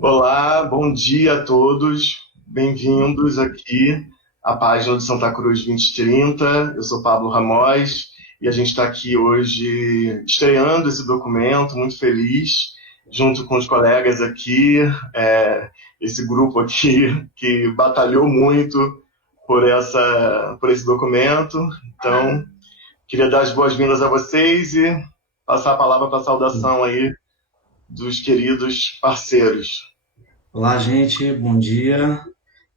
Olá, bom dia a todos. Bem-vindos aqui à página do Santa Cruz 2030. Eu sou Pablo Ramós e a gente está aqui hoje estreando esse documento, muito feliz, junto com os colegas aqui, esse grupo aqui que batalhou muito por esse documento. Então, queria dar as boas-vindas a vocês e passar a palavra para a saudação aí dos queridos parceiros. Olá, gente, bom dia.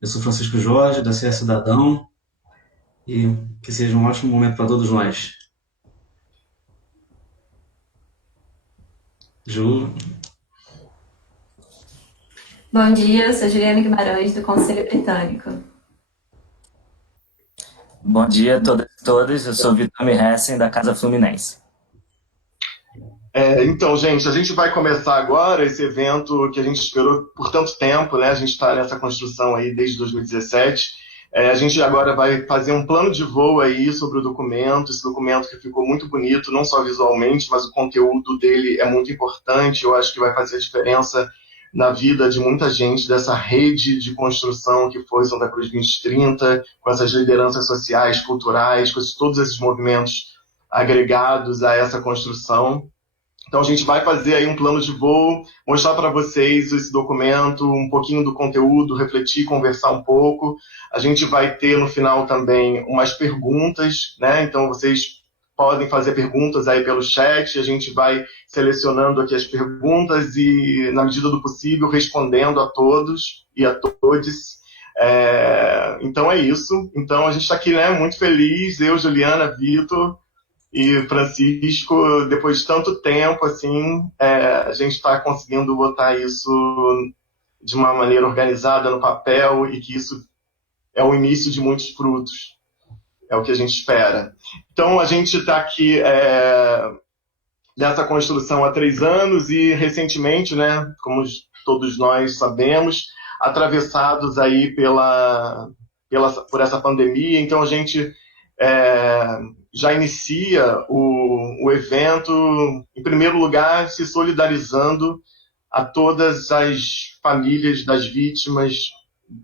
Eu sou Francisco Jorge, da CS Cidadão, e que seja um ótimo momento para todos nós. Ju, Bom dia, eu sou Juliana Guimarães, do Conselho Britânico. Bom dia a todas e todos, eu sou Vitor Hessen, da Casa Fluminense. Então, gente, a gente vai começar agora esse evento que a gente esperou por tanto tempo, né? A gente está nessa construção aí desde 2017. A gente agora vai fazer um plano de voo aí sobre o documento, esse documento que ficou muito bonito, não só visualmente, mas o conteúdo dele é muito importante. Eu acho que vai fazer a diferença na vida de muita gente dessa rede de construção que foi Santa Cruz 2030, com essas lideranças sociais, culturais, com todos esses movimentos agregados a essa construção. Então a gente vai fazer aí um plano de voo, mostrar para vocês esse documento, um pouquinho do conteúdo, refletir, conversar um pouco. A gente vai ter no final também umas perguntas, né? Então vocês podem fazer perguntas aí pelo chat, a gente vai selecionando aqui as perguntas e, na medida do possível, respondendo a todos e a todes. Então é isso. Então a gente está aqui, né, muito feliz, eu, Juliana, Vitor e Francisco, depois de tanto tempo, assim, a gente está conseguindo botar isso de uma maneira organizada no papel e que isso é o início de muitos frutos. É o que a gente espera. Então, a gente está aqui nessa construção há 3 anos e, recentemente, né, como todos nós sabemos, atravessados aí por essa pandemia. Então, a gente já inicia o evento, em primeiro lugar, se solidarizando a todas as famílias das vítimas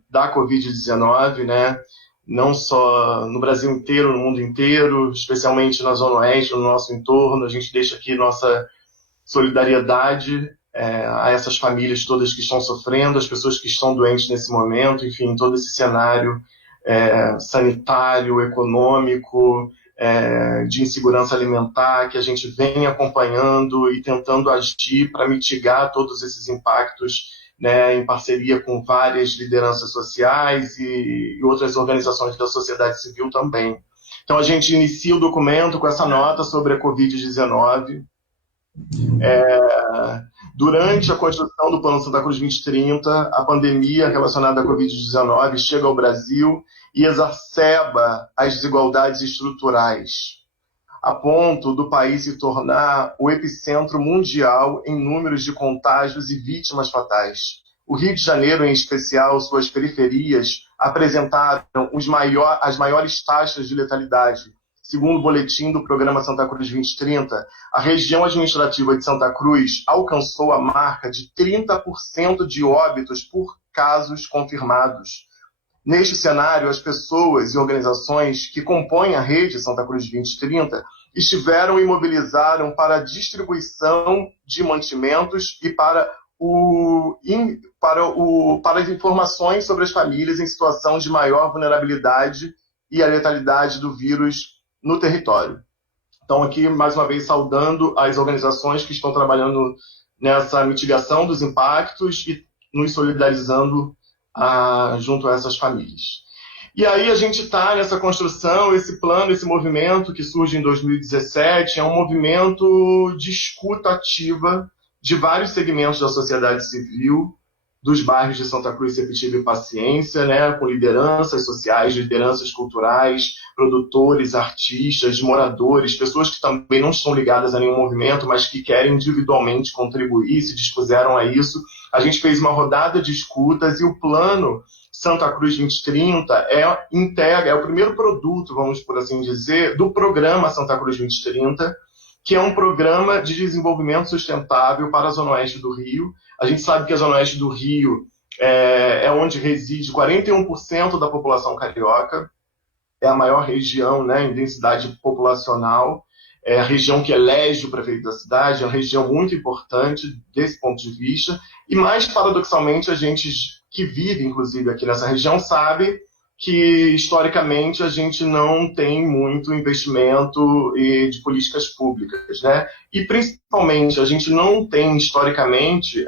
da Covid-19, né? Não só no Brasil inteiro, no mundo inteiro, especialmente na Zona Oeste, no nosso entorno. A gente deixa aqui nossa solidariedade a essas famílias todas que estão sofrendo, as pessoas que estão doentes nesse momento, enfim, todo esse cenário sanitário, econômico, de insegurança alimentar, que a gente vem acompanhando e tentando agir para mitigar todos esses impactos, né, em parceria com várias lideranças sociais e outras organizações da sociedade civil também. Então, a gente inicia o documento com essa nota sobre a Covid-19. Durante a construção do Plano Santa Cruz 2030, a pandemia relacionada à Covid-19 chega ao Brasil e exacerba as desigualdades estruturais, a ponto do país se tornar o epicentro mundial em números de contágios e vítimas fatais. O Rio de Janeiro, em especial, suas periferias, apresentaram as maiores taxas de letalidade. Segundo o boletim do Programa Santa Cruz 2030, a região administrativa de Santa Cruz alcançou a marca de 30% de óbitos por casos confirmados. Neste cenário, as pessoas e organizações que compõem a rede Santa Cruz 2030 estiveram e mobilizaram para a distribuição de mantimentos e para as informações sobre as famílias em situação de maior vulnerabilidade e a letalidade do vírus no território. Então, aqui, mais uma vez, saudando as organizações que estão trabalhando nessa mitigação dos impactos e nos solidarizando junto a essas famílias. E aí a gente está nessa construção, esse plano, esse movimento que surge em 2017, é um movimento de escuta ativa de vários segmentos da sociedade civil, dos bairros de Santa Cruz, Sepetiba e Paciência, né, com lideranças sociais, lideranças culturais, produtores, artistas, moradores, pessoas que também não estão ligadas a nenhum movimento, mas que querem individualmente contribuir, se dispuseram a isso. A gente fez uma rodada de escutas e o plano Santa Cruz 2030 é o primeiro produto, vamos por assim dizer, do programa Santa Cruz 2030, que é um programa de desenvolvimento sustentável para a Zona Oeste do Rio. A gente sabe que a Zona Oeste do Rio é onde reside 41% da população carioca, é a maior região, né, em densidade populacional, é a região que elege o prefeito da cidade, é uma região muito importante desse ponto de vista, e mais paradoxalmente a gente que vive, inclusive, aqui nessa região sabe que, historicamente, a gente não tem muito investimento de políticas públicas, né? E, principalmente, a gente não tem, historicamente,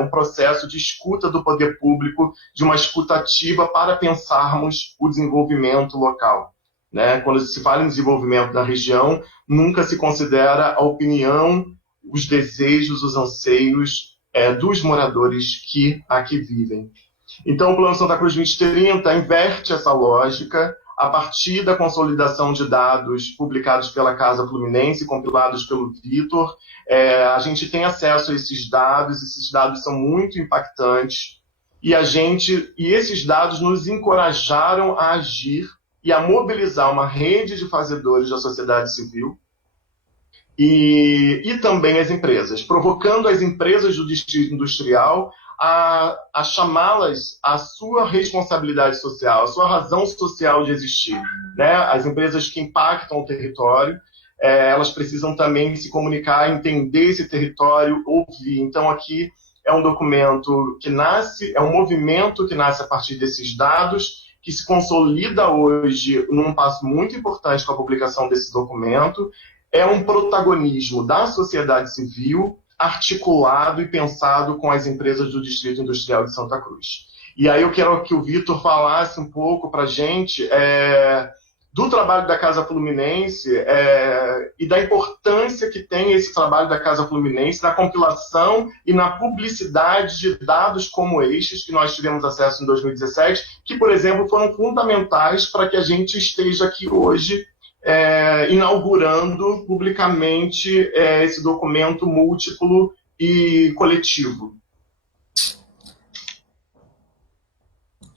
um processo de escuta do poder público, de uma escuta ativa para pensarmos o desenvolvimento local, né? Quando se fala em desenvolvimento da região, nunca se considera a opinião, os desejos, os anseios dos moradores que aqui vivem. Então, o Plano Santa Cruz 2030 inverte essa lógica a partir da consolidação de dados publicados pela Casa Fluminense, compilados pelo Vitor. A gente tem acesso a esses dados são muito impactantes, e esses dados nos encorajaram a agir e a mobilizar uma rede de fazedores da sociedade civil e também as empresas, provocando as empresas do distrito industrial a chamá-las à sua responsabilidade social, à sua razão social de existir, né? As empresas que impactam o território, elas precisam também se comunicar, entender esse território, ouvir. Então, aqui é um documento que nasce, é um movimento que nasce a partir desses dados, que se consolida hoje num passo muito importante com a publicação desse documento. É um protagonismo da sociedade civil, articulado e pensado com as empresas do Distrito Industrial de Santa Cruz. E aí eu quero que o Vitor falasse um pouco para a gente do trabalho da Casa Fluminense e da importância que tem esse trabalho da Casa Fluminense na compilação e na publicidade de dados como estes que nós tivemos acesso em 2017, que, por exemplo, foram fundamentais para que a gente esteja aqui hoje inaugurando publicamente esse documento múltiplo e coletivo.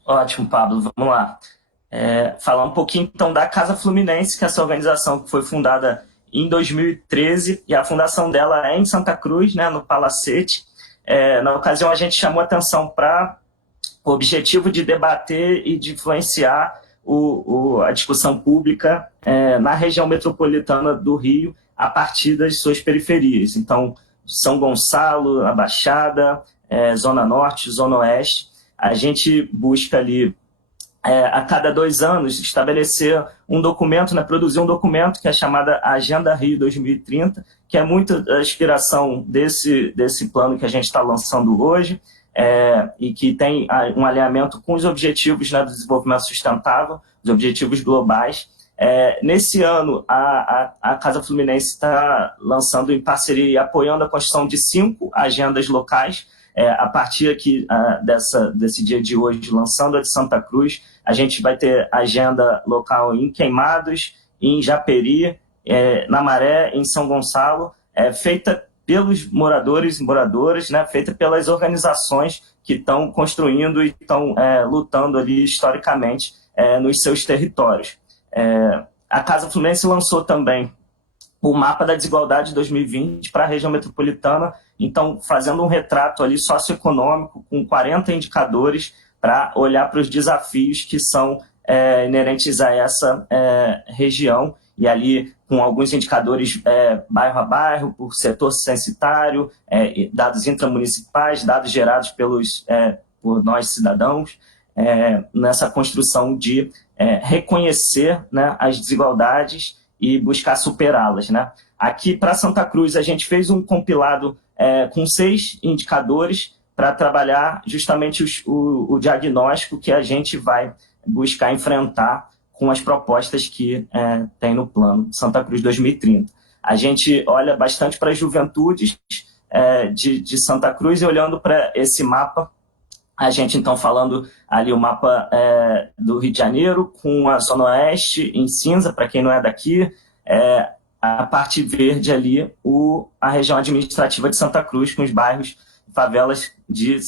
Ótimo, Pablo. Vamos lá. Falar um pouquinho, então, da Casa Fluminense, que é essa organização que foi fundada em 2013, e a fundação dela é em Santa Cruz, né, no Palacete. Na ocasião, a gente chamou atenção para o objetivo de debater e de influenciar a discussão pública na região metropolitana do Rio, a partir das suas periferias. Então, São Gonçalo, a Baixada, Zona Norte, Zona Oeste. A gente busca ali, a cada 2 anos, estabelecer um documento, né, produzir um documento que é chamada Agenda Rio 2030, que é muito a inspiração desse plano que a gente está lançando hoje, e que tem um alinhamento com os objetivos, né, do desenvolvimento sustentável, os objetivos globais. Nesse ano, a Casa Fluminense está lançando em parceria e apoiando a construção de 5 agendas locais. A partir aqui desse dia de hoje, lançando a de Santa Cruz, a gente vai ter agenda local em Queimados, em Japeri, na Maré, em São Gonçalo, feita pelos moradores e moradoras, né, feita pelas organizações que estão construindo e estão lutando ali historicamente nos seus territórios. A Casa Fluminense lançou também o Mapa da Desigualdade 2020 para a região metropolitana, então fazendo um retrato ali socioeconômico com 40 indicadores para olhar para os desafios que são inerentes a essa região, e ali com alguns indicadores bairro a bairro, por setor censitário, dados intramunicipais, dados gerados por nós cidadãos, nessa construção de reconhecer, né, as desigualdades e buscar superá-las, né? Aqui para Santa Cruz a gente fez um compilado com 6 indicadores para trabalhar justamente o diagnóstico que a gente vai buscar enfrentar com as propostas que tem no plano Santa Cruz 2030. A gente olha bastante para as juventudes de Santa Cruz, e olhando para esse mapa, a gente então falando ali o mapa do Rio de Janeiro, com a Zona Oeste em cinza, para quem não é daqui, a parte verde ali, a região administrativa de Santa Cruz, com os bairros e favelas de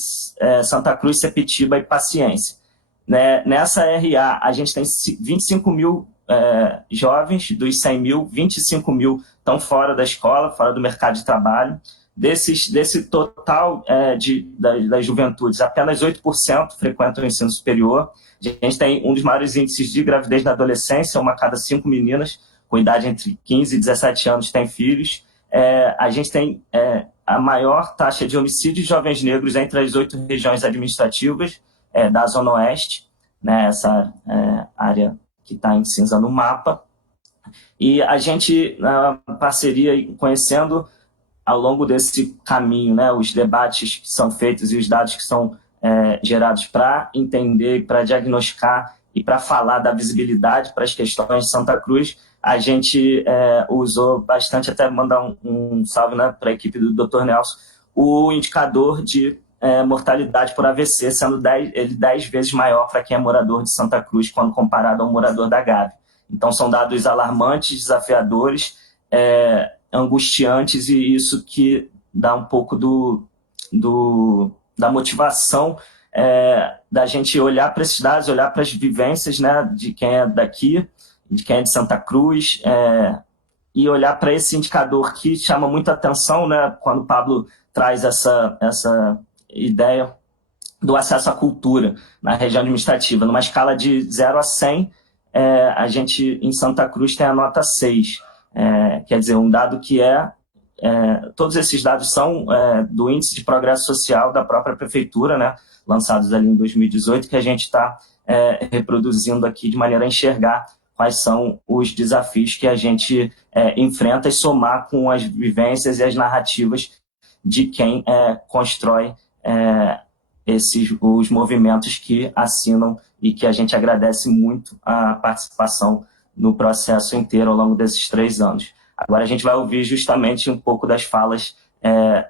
Santa Cruz, Sepetiba e Paciência. Nessa RA, a gente tem 25 mil jovens, dos 100 mil, 25 mil estão fora da escola, fora do mercado de trabalho. Desse total das juventudes, apenas 8% frequentam o ensino superior. A gente tem um dos maiores índices de gravidez na adolescência, uma a cada 5 meninas com idade entre 15 e 17 anos tem filhos. A gente tem a maior taxa de homicídio de jovens negros entre as 8 regiões administrativas da Zona Oeste, né, essa área que está em cinza no mapa. E a gente, na parceria, conhecendo ao longo desse caminho, né, os debates que são feitos e os dados que são gerados para entender, para diagnosticar e para falar da visibilidade para as questões de Santa Cruz, a gente usou bastante, até mandar um salve, né, para a equipe do Dr. Nelson, o indicador de mortalidade por AVC, sendo 10 vezes maior para quem é morador de Santa Cruz, quando comparado ao morador da Gávea. Então, são dados alarmantes, desafiadores, angustiantes, e isso que dá um pouco da motivação da gente olhar para esses dados, olhar para as vivências, né, de quem é daqui, de quem é de Santa Cruz, e olhar para esse indicador que chama muita atenção, né, quando o Pablo traz essa ideia do acesso à cultura na região administrativa. Numa escala de 0 a 100, a gente, em Santa Cruz, tem a nota 6. Quer dizer, um dado que todos esses dados são do Índice de Progresso Social da própria Prefeitura, né, lançados ali em 2018, que a gente está reproduzindo aqui de maneira a enxergar quais são os desafios que a gente enfrenta e somar com as vivências e as narrativas de quem constrói os movimentos que assinam, e que a gente agradece muito a participação no processo inteiro ao longo desses 3 anos. Agora a gente vai ouvir justamente um pouco das falas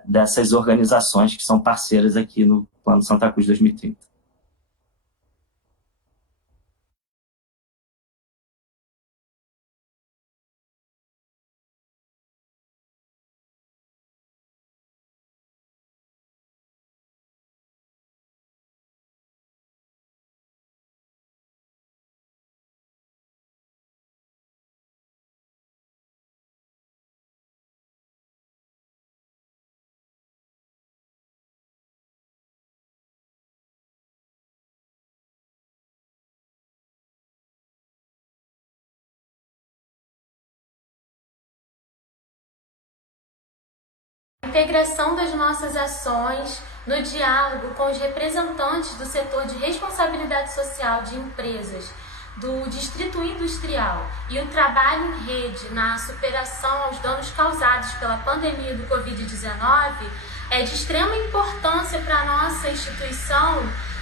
dessas organizações que são parceiras aqui no Plano Santa Cruz 2030. Integração das nossas ações no diálogo com os representantes do setor de responsabilidade social de empresas do Distrito Industrial e o trabalho em rede na superação aos danos causados pela pandemia do Covid-19 é de extrema importância para a nossa instituição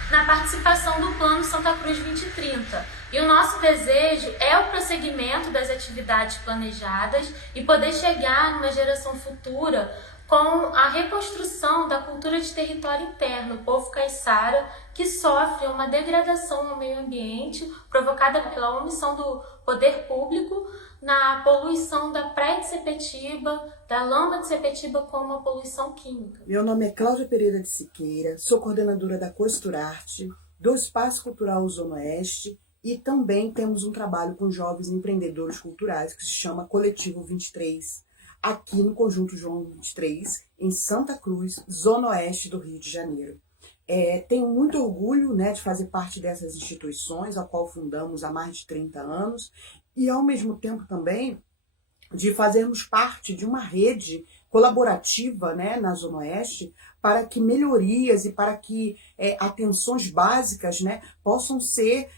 na participação do Plano Santa Cruz 2030. E o nosso desejo é o prosseguimento das atividades planejadas e poder chegar numa geração futura com a reconstrução da cultura de território interno, o povo caiçara, que sofre uma degradação ao meio ambiente provocada pela omissão do poder público na poluição da praia de Sepetiba, da lama de Sepetiba, como a poluição química. Meu nome é Cláudia Pereira de Siqueira, sou coordenadora da Costurarte, do Espaço Cultural Zona Oeste, e também temos um trabalho com jovens empreendedores culturais que se chama Coletivo 23, aqui no Conjunto João 23, em Santa Cruz, Zona Oeste do Rio de Janeiro. Tenho muito orgulho, né, de fazer parte dessas instituições, a qual fundamos há mais de 30 anos, e ao mesmo tempo também de fazermos parte de uma rede colaborativa, né, na Zona Oeste, para que melhorias e para que atenções básicas, né, possam ser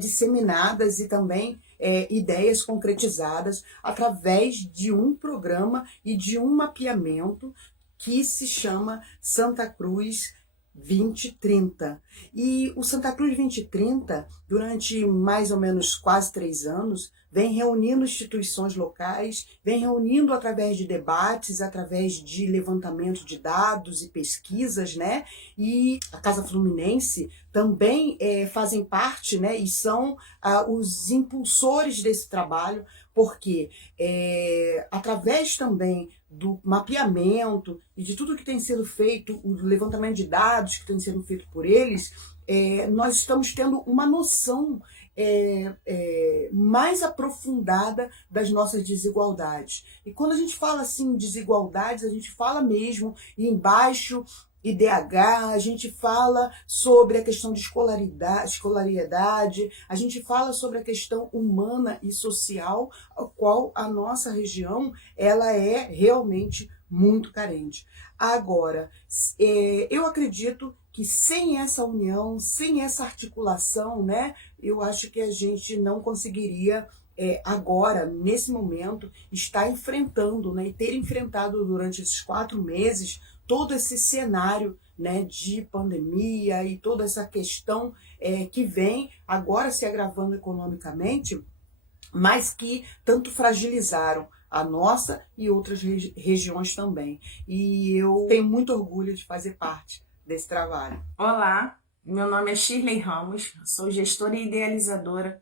disseminadas e também ideias concretizadas através de um programa e de um mapeamento que se chama Santa Cruz 2030. E o Santa Cruz 2030, durante mais ou menos quase 3 anos, vem reunindo instituições locais, vem reunindo através de debates, através de levantamento de dados e pesquisas, né? E a Casa Fluminense também fazem parte, né? E são os impulsores desse trabalho, porque através também do mapeamento e de tudo que tem sido feito, o levantamento de dados que tem sido feito por eles, nós estamos tendo uma noção mais aprofundada das nossas desigualdades. E quando a gente fala assim desigualdades, a gente fala mesmo em baixo IDH, a gente fala sobre a questão de escolaridade, a gente fala sobre a questão humana e social, a qual a nossa região ela é realmente muito carente. Agora, eu acredito que sem essa união, sem essa articulação, né, eu acho que a gente não conseguiria agora, nesse momento, estar enfrentando, né, e ter enfrentado durante esses 4 meses todo esse cenário, né, de pandemia e toda essa questão que vem agora se agravando economicamente, mas que tanto fragilizaram a nossa e outras regiões também. E eu tenho muito orgulho de fazer parte desse trabalho. Olá, meu nome é Shirley Ramos, sou gestora e idealizadora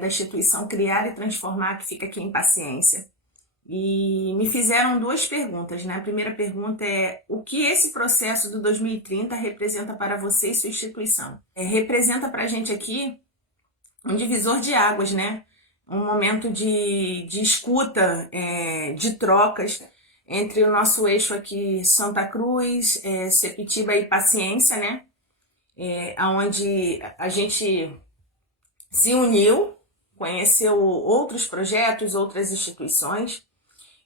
da instituição Criar e Transformar, que fica aqui em Paciência. E me fizeram 2 perguntas, né? A primeira pergunta é: o que esse processo do 2030 representa para você e sua instituição? Representa para a gente aqui um divisor de águas, né? Um momento de escuta, de trocas entre o nosso eixo aqui, Santa Cruz, Sepitiba e Paciência, né? Onde a gente se uniu, conheceu outros projetos, outras instituições,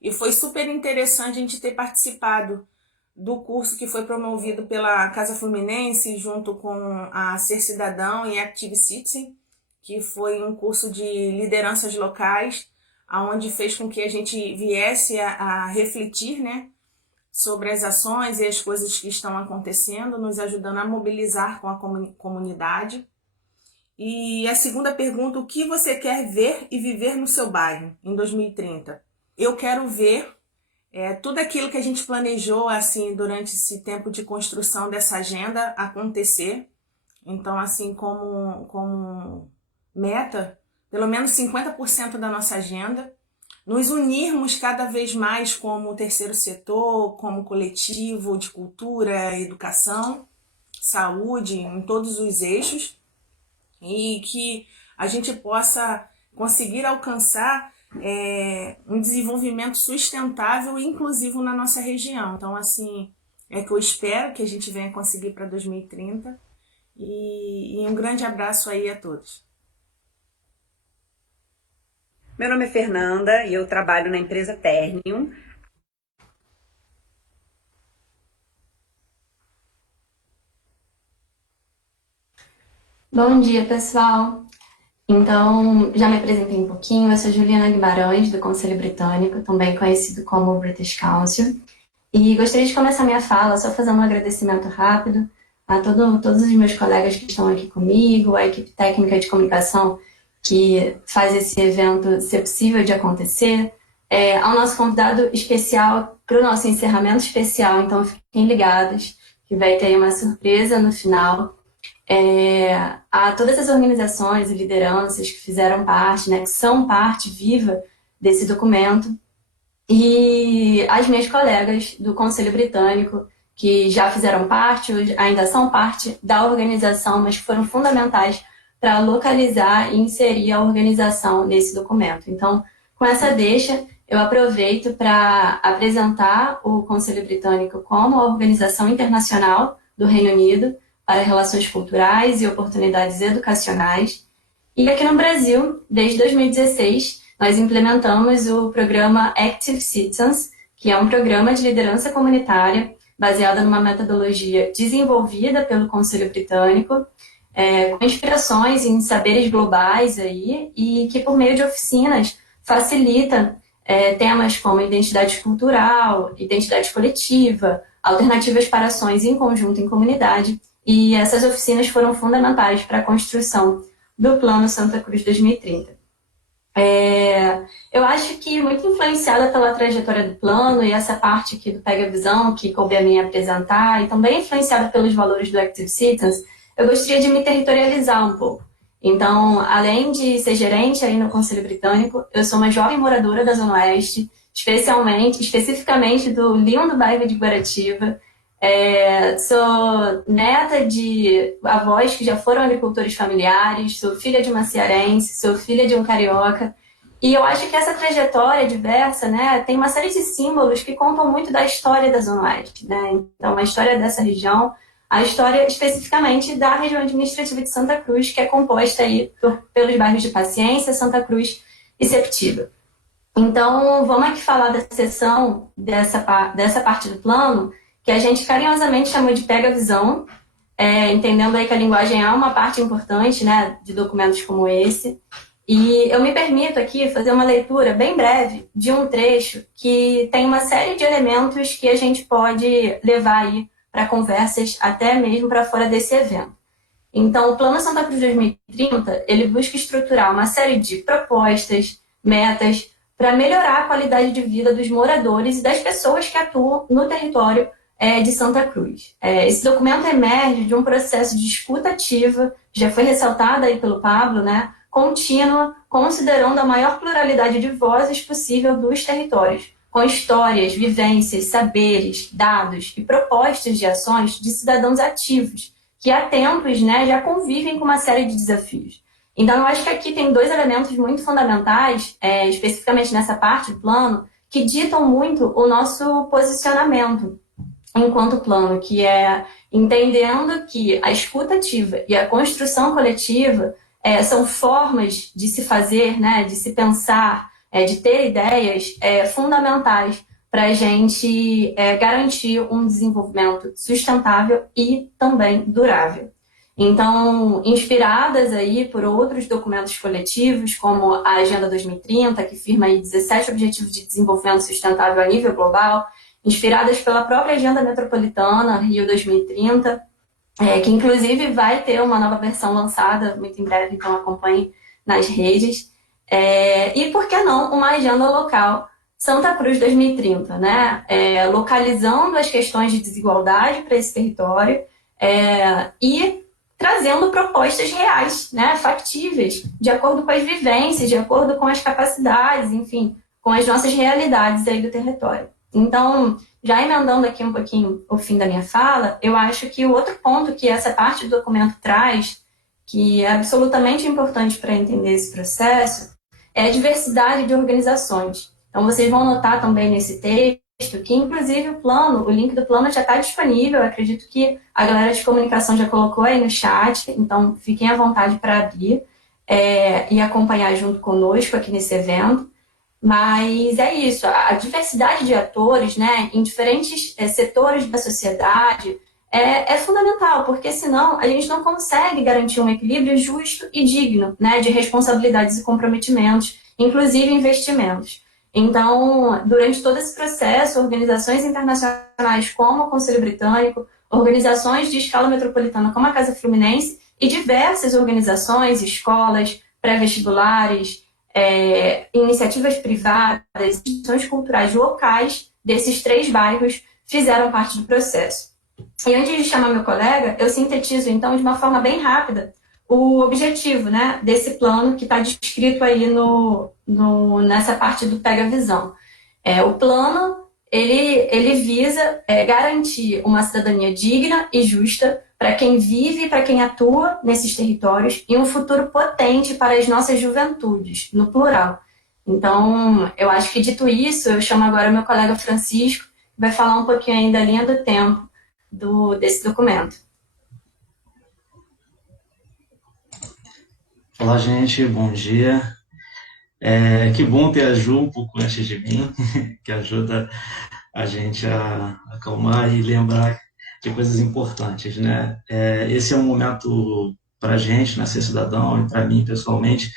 e foi super interessante a gente ter participado do curso que foi promovido pela Casa Fluminense, junto com a Ser Cidadão e Active Citizen, que foi um curso de lideranças locais, onde fez com que a gente viesse a refletir, né, sobre as ações e as coisas que estão acontecendo, nos ajudando a mobilizar com a comunidade. E a segunda pergunta: o que você quer ver e viver no seu bairro em 2030? Eu quero ver tudo aquilo que a gente planejou assim durante esse tempo de construção dessa agenda acontecer. Então, assim, como meta, pelo menos 50% da nossa agenda, nos unirmos cada vez mais como terceiro setor, como coletivo de cultura, educação, saúde, em todos os eixos, e que a gente possa conseguir alcançar um desenvolvimento sustentável e inclusivo na nossa região. Então, assim, é que eu espero que a gente venha conseguir para 2030, e um grande abraço aí a todos. Meu nome é Fernanda e eu trabalho na empresa Ternium. Bom dia, pessoal. Então, já me apresentei um pouquinho. Eu sou Juliana Guimarães, do Conselho Britânico, também conhecido como British Council. E gostaria de começar minha fala só fazendo um agradecimento rápido a todos os meus colegas que estão aqui comigo, a equipe técnica de comunicação que faz esse evento ser possível de acontecer, ao nosso convidado especial para o nosso encerramento especial. Então, fiquem ligados que vai ter uma surpresa no final. A todas as organizações e lideranças que fizeram parte, né, que são parte viva desse documento, e as minhas colegas do Conselho Britânico, que já fizeram parte, ainda são parte da organização, mas que foram fundamentais para localizar e inserir a organização nesse documento. Então, com essa deixa, eu aproveito para apresentar o Conselho Britânico como a organização internacional do Reino Unido para relações culturais e oportunidades educacionais. E aqui no Brasil, desde 2016, nós implementamos o programa Active Citizens, que é um programa de liderança comunitária baseado numa metodologia desenvolvida pelo Conselho Britânico, com inspirações em saberes globais aí, e que por meio de oficinas facilita temas como identidade cultural, identidade coletiva, alternativas para ações em conjunto em comunidade, e essas oficinas foram fundamentais para a construção do Plano Santa Cruz 2030. Eu acho que muito influenciada pela trajetória do plano e essa parte aqui do Pega a Visão, que coube a mim apresentar, e também influenciada pelos valores do Active Citizens, eu gostaria de me territorializar um pouco. Então, além de ser gerente aí no Conselho Britânico, eu sou uma jovem moradora da Zona Oeste, especificamente do lindo bairro de Guaratiba, Sou neta de avós que já foram agricultores familiares, sou filha de uma cearense, sou filha de um carioca. E eu acho que essa trajetória diversa, né, tem uma série de símbolos que contam muito da história da Zona Oeste, né? Então, a história dessa região, a história especificamente da região administrativa de Santa Cruz, que é composta aí pelos bairros de Paciência, Santa Cruz e Septiba. Então, vamos aqui falar da seção dessa parte do plano, que a gente carinhosamente chamou de Pega Visão, entendendo aí que a linguagem é uma parte importante, né, de documentos como esse. E eu me permito aqui fazer uma leitura bem breve de um trecho que tem uma série de elementos que a gente pode levar aí para conversas até mesmo para fora desse evento. Então, o Plano Santa Cruz 2030, ele busca estruturar uma série de propostas, metas, para melhorar a qualidade de vida dos moradores e das pessoas que atuam no território de Santa Cruz. Esse documento emerge de um processo de escuta ativa, já foi ressaltado aí pelo Pablo, né, contínua, considerando a maior pluralidade de vozes possível dos territórios, com histórias, vivências, saberes, dados e propostas de ações de cidadãos ativos, que há tempos, né, já convivem com uma série de desafios. Então, eu acho que aqui tem dois elementos muito fundamentais, especificamente nessa parte do plano, que ditam muito o nosso posicionamento enquanto plano, que é entendendo que a escuta ativa e a construção coletiva são formas de se fazer, né, de se pensar, de ter ideias fundamentais para a gente garantir um desenvolvimento sustentável e também durável. Então, inspiradas aí por outros documentos coletivos, como a Agenda 2030, que firma aí 17 Objetivos de Desenvolvimento Sustentável a nível global, inspiradas pela própria Agenda Metropolitana, Rio 2030, que inclusive vai ter uma nova versão lançada muito em breve, então acompanhe nas redes. E por que não uma agenda local Santa Cruz 2030, né? Localizando as questões de desigualdade para esse território e trazendo propostas reais, né? Factíveis, de acordo com as vivências, de acordo com as capacidades, enfim, com as nossas realidades aí do território. Então, já emendando aqui um pouquinho o fim da minha fala, eu acho que o outro ponto que essa parte do documento traz, que é absolutamente importante para entender esse processo, é a diversidade de organizações. Então, vocês vão notar também nesse texto que, inclusive, o link do plano já está disponível. Eu acredito que a galera de comunicação já colocou aí no chat, então fiquem à vontade para abrir e acompanhar junto conosco aqui nesse evento. Mas é isso, a diversidade de atores, né, em diferentes setores da sociedade é fundamental, porque senão a gente não consegue garantir um equilíbrio justo e digno, né, de responsabilidades e comprometimentos, inclusive investimentos. Então, durante todo esse processo, organizações internacionais como o Conselho Britânico, organizações de escala metropolitana como a Casa Fluminense e diversas organizações, escolas, pré-vestibulares, iniciativas privadas, instituições culturais locais desses 3 bairros fizeram parte do processo. E antes de chamar meu colega, eu sintetizo, então, de uma forma bem rápida, o objetivo, né, desse plano que está descrito aí nessa parte do Pega Visão. O plano, ele visa garantir uma cidadania digna e justa para quem vive e para quem atua nesses territórios e um futuro potente para as nossas juventudes, no plural. Então, eu acho que dito isso, eu chamo agora o meu colega Francisco, que vai falar um pouquinho aí da linha do tempo desse documento. Olá, gente, bom dia. Que bom ter a Ju um pouco antes de mim, que ajuda a gente a acalmar e lembrar de coisas importantes, né? Esse é um momento para a gente, né, ser cidadão, e para mim, pessoalmente,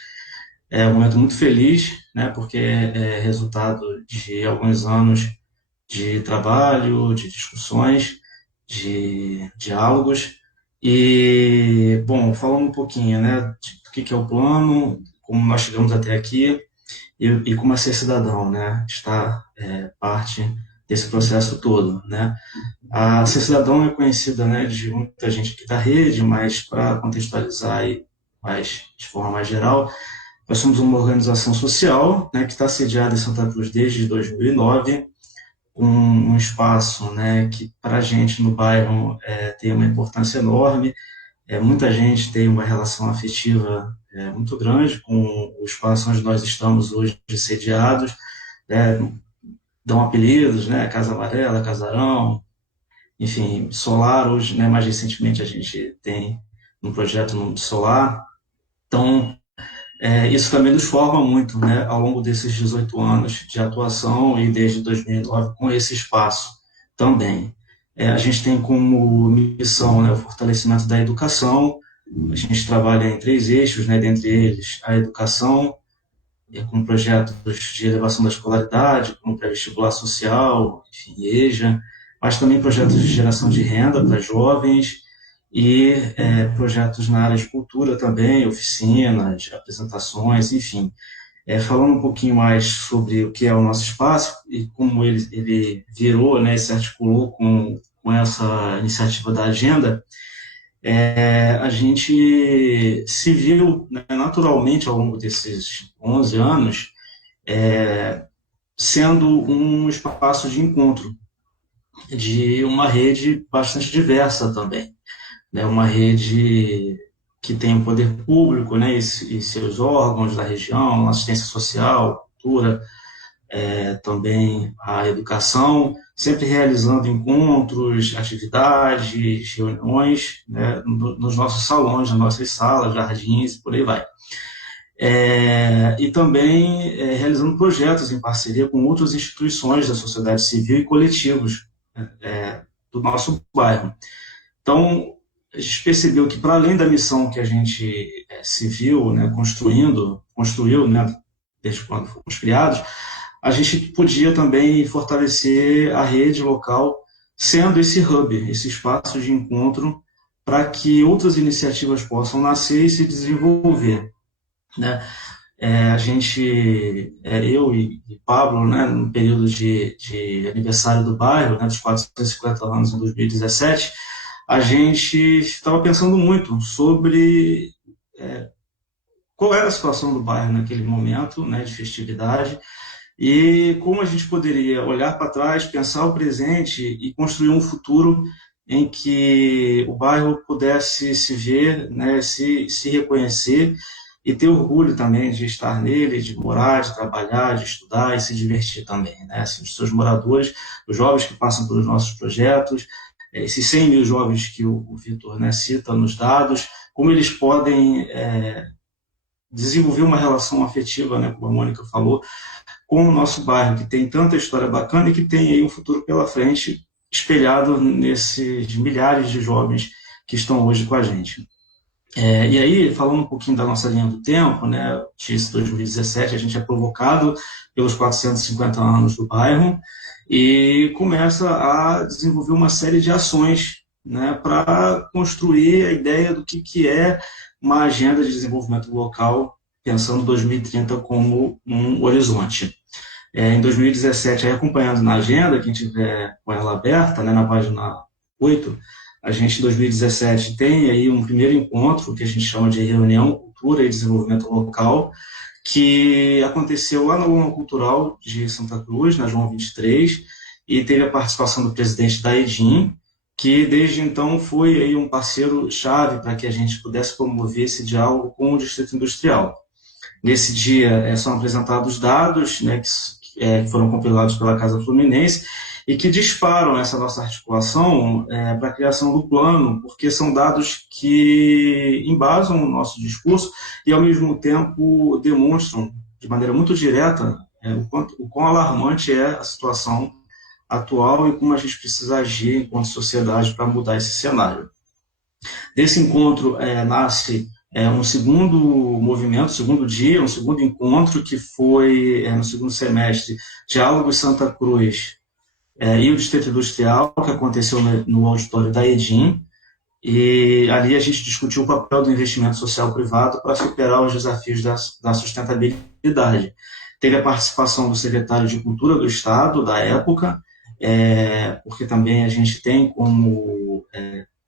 é um momento muito feliz, né, porque é resultado de alguns anos de trabalho, de discussões, de diálogos. E, bom, falando um pouquinho, né, do que é o plano, como nós chegamos até aqui e como é ser cidadão, né, estar parte desse processo todo, né. A Ser Cidadão é conhecida, né, de muita gente aqui da rede, mas para contextualizar aí de forma mais geral, nós somos uma organização social, né, que está sediada em Santa Cruz desde 2009, um espaço, né, que para a gente no bairro tem uma importância enorme. Muita gente tem uma relação afetiva muito grande com o espaço onde nós estamos hoje sediados, né, dão apelidos, né, Casa Amarela, Casarão, enfim, Solar. Hoje, né, mais recentemente a gente tem um projeto no Solar. Então, isso também nos forma muito, né, ao longo desses 18 anos de atuação e desde 2009 com esse espaço também. A gente tem como missão, né, o fortalecimento da educação. A gente trabalha em 3 eixos, né, dentre eles a educação, com projetos de elevação da escolaridade, como pré-vestibular social, enfim, EJA, mas também projetos de geração de renda para jovens e projetos na área de cultura também, oficinas, apresentações, enfim. Falando um pouquinho mais sobre o que é o nosso espaço e como ele virou, né, e se articulou com essa iniciativa da Agenda, a gente se viu, né, naturalmente ao longo desses 11 anos sendo um espaço de encontro de uma rede bastante diversa também, né, uma rede que tem o poder público, né, e seus órgãos da região, assistência social, cultura, também a educação, sempre realizando encontros, atividades, reuniões, né, nos nossos salões, nas nossas salas, jardins, e por aí vai. E também realizando projetos em parceria com outras instituições da sociedade civil e coletivos do nosso bairro. Então, a gente percebeu que, para além da missão que a gente se viu, né, construiu, né, desde quando fomos criados, a gente podia também fortalecer a rede local, sendo esse hub, esse espaço de encontro, para que outras iniciativas possam nascer e se desenvolver, né? A gente, eu e Pablo, né, no período de aniversário do bairro, né, dos 450 anos em 2017, a gente estava pensando muito sobre qual era a situação do bairro naquele momento, né, de festividade, e como a gente poderia olhar para trás, pensar o presente e construir um futuro em que o bairro pudesse se ver, né, se reconhecer e ter orgulho também de estar nele, de morar, de trabalhar, de estudar e se divertir também, né? Assim, os seus moradores, os jovens que passam pelos nossos projetos, esses 100 mil jovens que o Vitor, né, cita nos dados, como eles podem desenvolver uma relação afetiva, né, como a Mônica falou, com o nosso bairro, que tem tanta história bacana e que tem aí um futuro pela frente, espelhado nesses milhares de jovens que estão hoje com a gente. E aí, falando um pouquinho da nossa linha do tempo, né, de 2017, a gente é provocado pelos 450 anos do bairro e começa a desenvolver uma série de ações, né, para construir a ideia do que é uma agenda de desenvolvimento local, pensando 2030 como um horizonte. Em 2017, aí, acompanhando na agenda, quem tiver com ela aberta, né, na página 8, a gente, em 2017, tem aí um primeiro encontro, que a gente chama de Reunião Cultura e Desenvolvimento Local, que aconteceu lá na Lona Cultural de Santa Cruz, na João 23, e teve a participação do presidente da EDIM, que desde então foi aí um parceiro-chave para que a gente pudesse promover esse diálogo com o Distrito Industrial. Nesse dia são apresentados dados, né, que foram compilados pela Casa Fluminense, e que disparam essa nossa articulação para a criação do plano, porque são dados que embasam o nosso discurso e, ao mesmo tempo, demonstram de maneira muito direta o quão alarmante é a situação atual e como a gente precisa agir enquanto sociedade para mudar esse cenário. Desse encontro nasce um segundo movimento, segundo dia, um segundo encontro, que foi no segundo semestre, Diálogos Santa Cruz e o Distrito Industrial, que aconteceu no auditório da EDIM, e ali a gente discutiu o papel do investimento social privado para superar os desafios da sustentabilidade. Teve a participação do secretário de Cultura do Estado, da época, porque também a gente tem como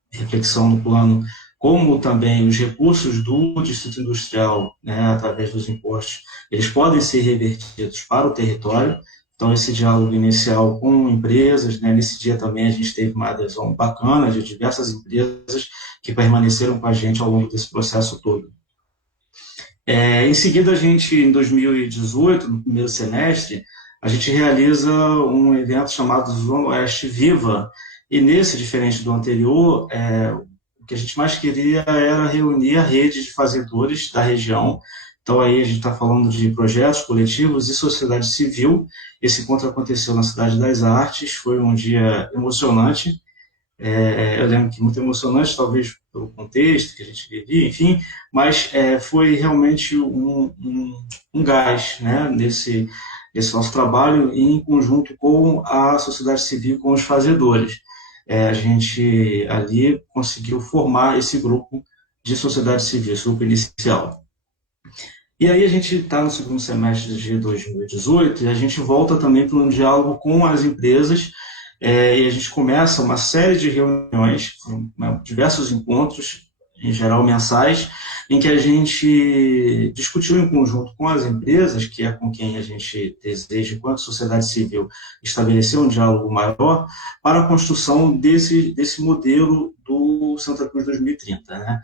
reflexão no plano, como também os recursos do Distrito Industrial, né, através dos impostos, eles podem ser revertidos para o território. Então, esse diálogo inicial com empresas, né? Nesse dia também a gente teve uma adesão bacana de diversas empresas que permaneceram com a gente ao longo desse processo todo. Em seguida, a gente, em 2018, no primeiro semestre, a gente realiza um evento chamado Zona Oeste Viva, e nesse, diferente do anterior, o que a gente mais queria era reunir a rede de fazedores da região. Então, aí a gente está falando de projetos coletivos e sociedade civil. Esse encontro aconteceu na Cidade das Artes, foi um dia emocionante. Eu lembro que muito emocionante, talvez pelo contexto que a gente vivia, enfim, mas foi realmente um gás, né, nesse nosso trabalho em conjunto com a sociedade civil, com os fazedores. A gente ali conseguiu formar esse grupo de sociedade civil, esse grupo inicial. E aí a gente está no segundo semestre de 2018 e a gente volta também para um diálogo com as empresas, e a gente começa uma série de reuniões, diversos encontros, em geral mensais, em que a gente discutiu em conjunto com as empresas, que é com quem a gente deseja, enquanto sociedade civil, estabelecer um diálogo maior para a construção desse modelo do Santa Cruz 2030, né?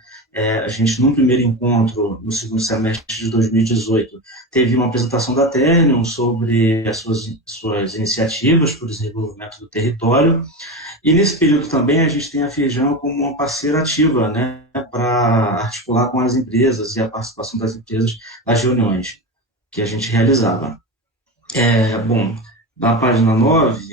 A gente, num primeiro encontro, no segundo semestre de 2018, teve uma apresentação da Ternium sobre as suas iniciativas para o desenvolvimento do território, e nesse período também a gente tem a Firjan como uma parceira ativa, né, para articular com as empresas e a participação das empresas nas reuniões que a gente realizava. Bom, na página 9,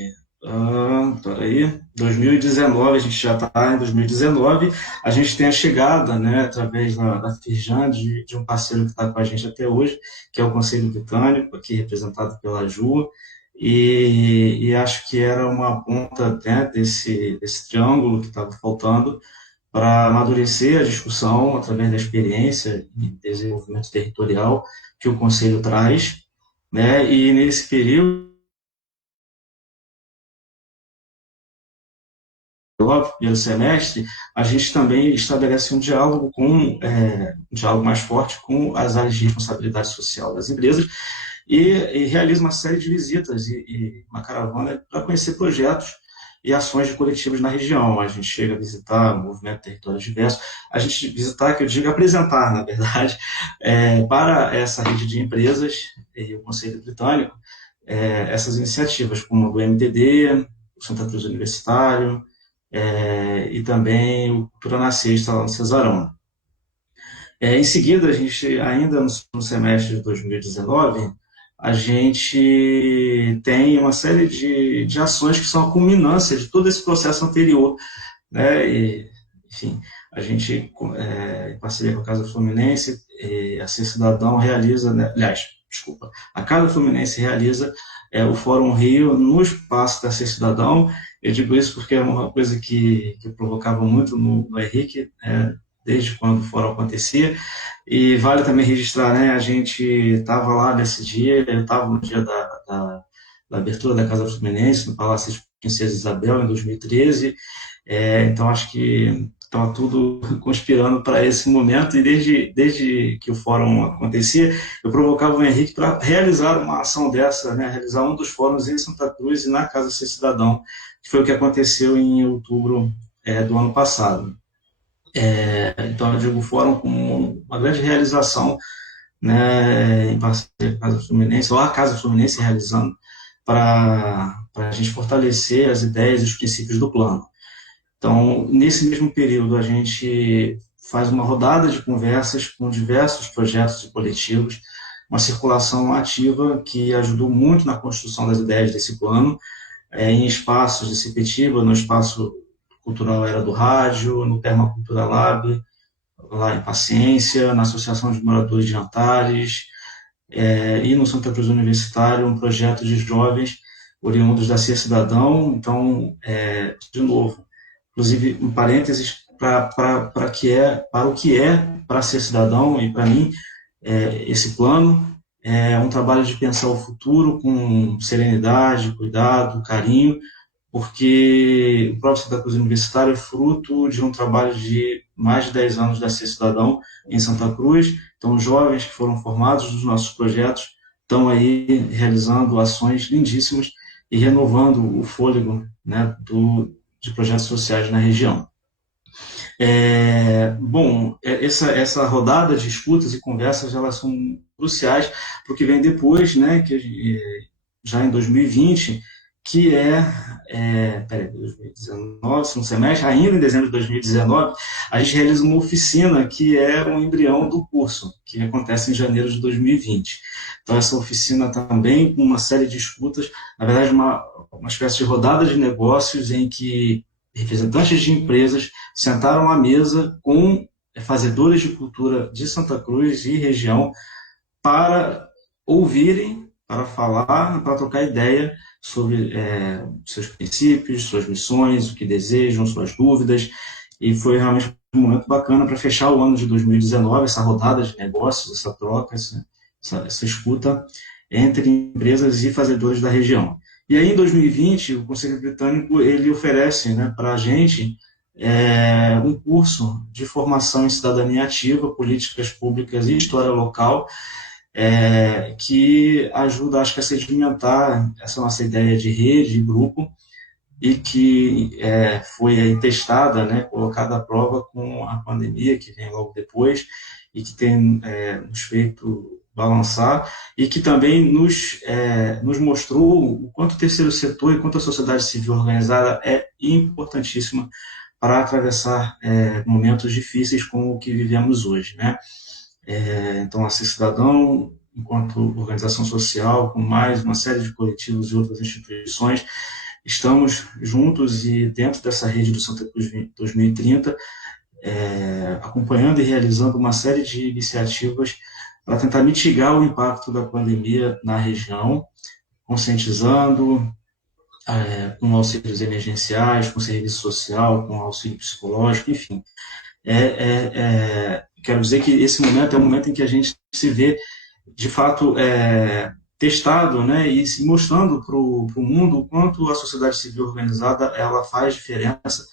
2019, a gente já está em 2019, a gente tem a chegada, né, através da Firjan, de um parceiro que está com a gente até hoje, que é o Conselho Britânico, aqui representado pela Ju, e acho que era uma ponta, né, desse triângulo que estava faltando para amadurecer a discussão através da experiência e desenvolvimento territorial que o Conselho traz, né, e nesse período, no primeiro semestre, a gente também estabelece um diálogo mais forte com as áreas de responsabilidade social das empresas e realiza uma série de visitas e uma caravana para conhecer projetos e ações de coletivos na região. A gente chega a visitar o Movimento Territórios Diversos, a gente visitar, que eu digo, apresentar, na verdade, para essa rede de empresas e o Conselho Britânico, essas iniciativas, como a do MTD, o Santa Cruz Universitário, e também o Cultura na Sexta, lá no Cesarão. Em seguida, a gente, ainda no semestre de 2019, a gente tem uma série de ações que são a culminância de todo esse processo anterior, né? Enfim, a gente, em parceria com a Casa Fluminense, a Ser Cidadão realiza, né, a Casa Fluminense realiza o Fórum Rio no espaço da Ser Cidadão. Eu digo isso porque é uma coisa que eu provocava muito no Henrique, desde quando o fórum acontecia, e vale também registrar, né, a gente estava lá nesse dia, eu estava no dia da abertura da Casa Fluminense, no Palácio de Princesa Isabel, em 2013, então acho que estava tudo conspirando para esse momento, e desde que o fórum acontecia, eu provocava o Henrique para realizar uma ação dessa, né, realizar um dos fóruns em Santa Cruz e na Casa Ser Cidadão, que foi o que aconteceu em outubro do ano passado. Então, eu digo o fórum como uma grande realização, né, em parceria com a Casa Fluminense, ou a Casa Fluminense realizando, para a gente fortalecer as ideias e os princípios do plano. Então, nesse mesmo período, a gente faz uma rodada de conversas com diversos projetos e coletivos, uma circulação ativa que ajudou muito na construção das ideias desse plano, em espaços de Sepetiba, no Espaço Cultural Era do Rádio, no Permacultura Lab, lá em Paciência, na Associação de Moradores de Antares, e no Santa Cruz Universitário, um projeto de jovens oriundos da Ser Cidadão. Então, de novo, inclusive, um parênteses para o que é para Ser Cidadão, e para mim, esse plano é um trabalho de pensar o futuro com serenidade, cuidado, carinho, porque o próprio Santa Cruz Universitário é fruto de um trabalho de mais de 10 anos da Ser Cidadão em Santa Cruz. Então, os jovens que foram formados nos nossos projetos estão aí realizando ações lindíssimas e renovando o fôlego, né, de projetos sociais na região. Essa rodada de escutas e conversas, elas são cruciais para o que vem depois, né, já em 2020, que 2019, segundo semestre, ainda em dezembro de 2019, a gente realiza uma oficina que é um embrião do curso, que acontece em janeiro de 2020. Então, essa oficina também, com uma série de escutas, na verdade, uma espécie de rodada de negócios em que representantes de empresas sentaram à mesa com fazedores de cultura de Santa Cruz e região para ouvirem, para falar, para trocar ideia sobre seus princípios, suas missões, o que desejam, suas dúvidas, e foi realmente um momento bacana para fechar o ano de 2019, essa rodada de negócios, essa troca, essa escuta entre empresas e fazedores da região. E aí, em 2020, o Conselho Britânico ele oferece, né, para a gente um curso de formação em cidadania ativa, políticas públicas e história local, que ajuda, acho que, a sedimentar essa nossa ideia de rede, de grupo, e que foi aí testada, né, colocada à prova com a pandemia, que vem logo depois, e que tem nos feito balançar, e que também nos mostrou o quanto o terceiro setor e quanto a sociedade civil organizada é importantíssima para atravessar momentos difíceis como o que vivemos hoje, né? Então, a Ser Cidadão, enquanto organização social, com mais uma série de coletivos e outras instituições, estamos juntos e dentro dessa rede do Santa Cruz 2030, acompanhando e realizando uma série de iniciativas para tentar mitigar o impacto da pandemia na região, conscientizando, com auxílios emergenciais, com serviço social, com auxílio psicológico, enfim. Quero dizer que esse momento é um momento em que a gente se vê, de fato, testado, né, e se mostrando para o mundo o quanto a sociedade civil organizada ela faz diferença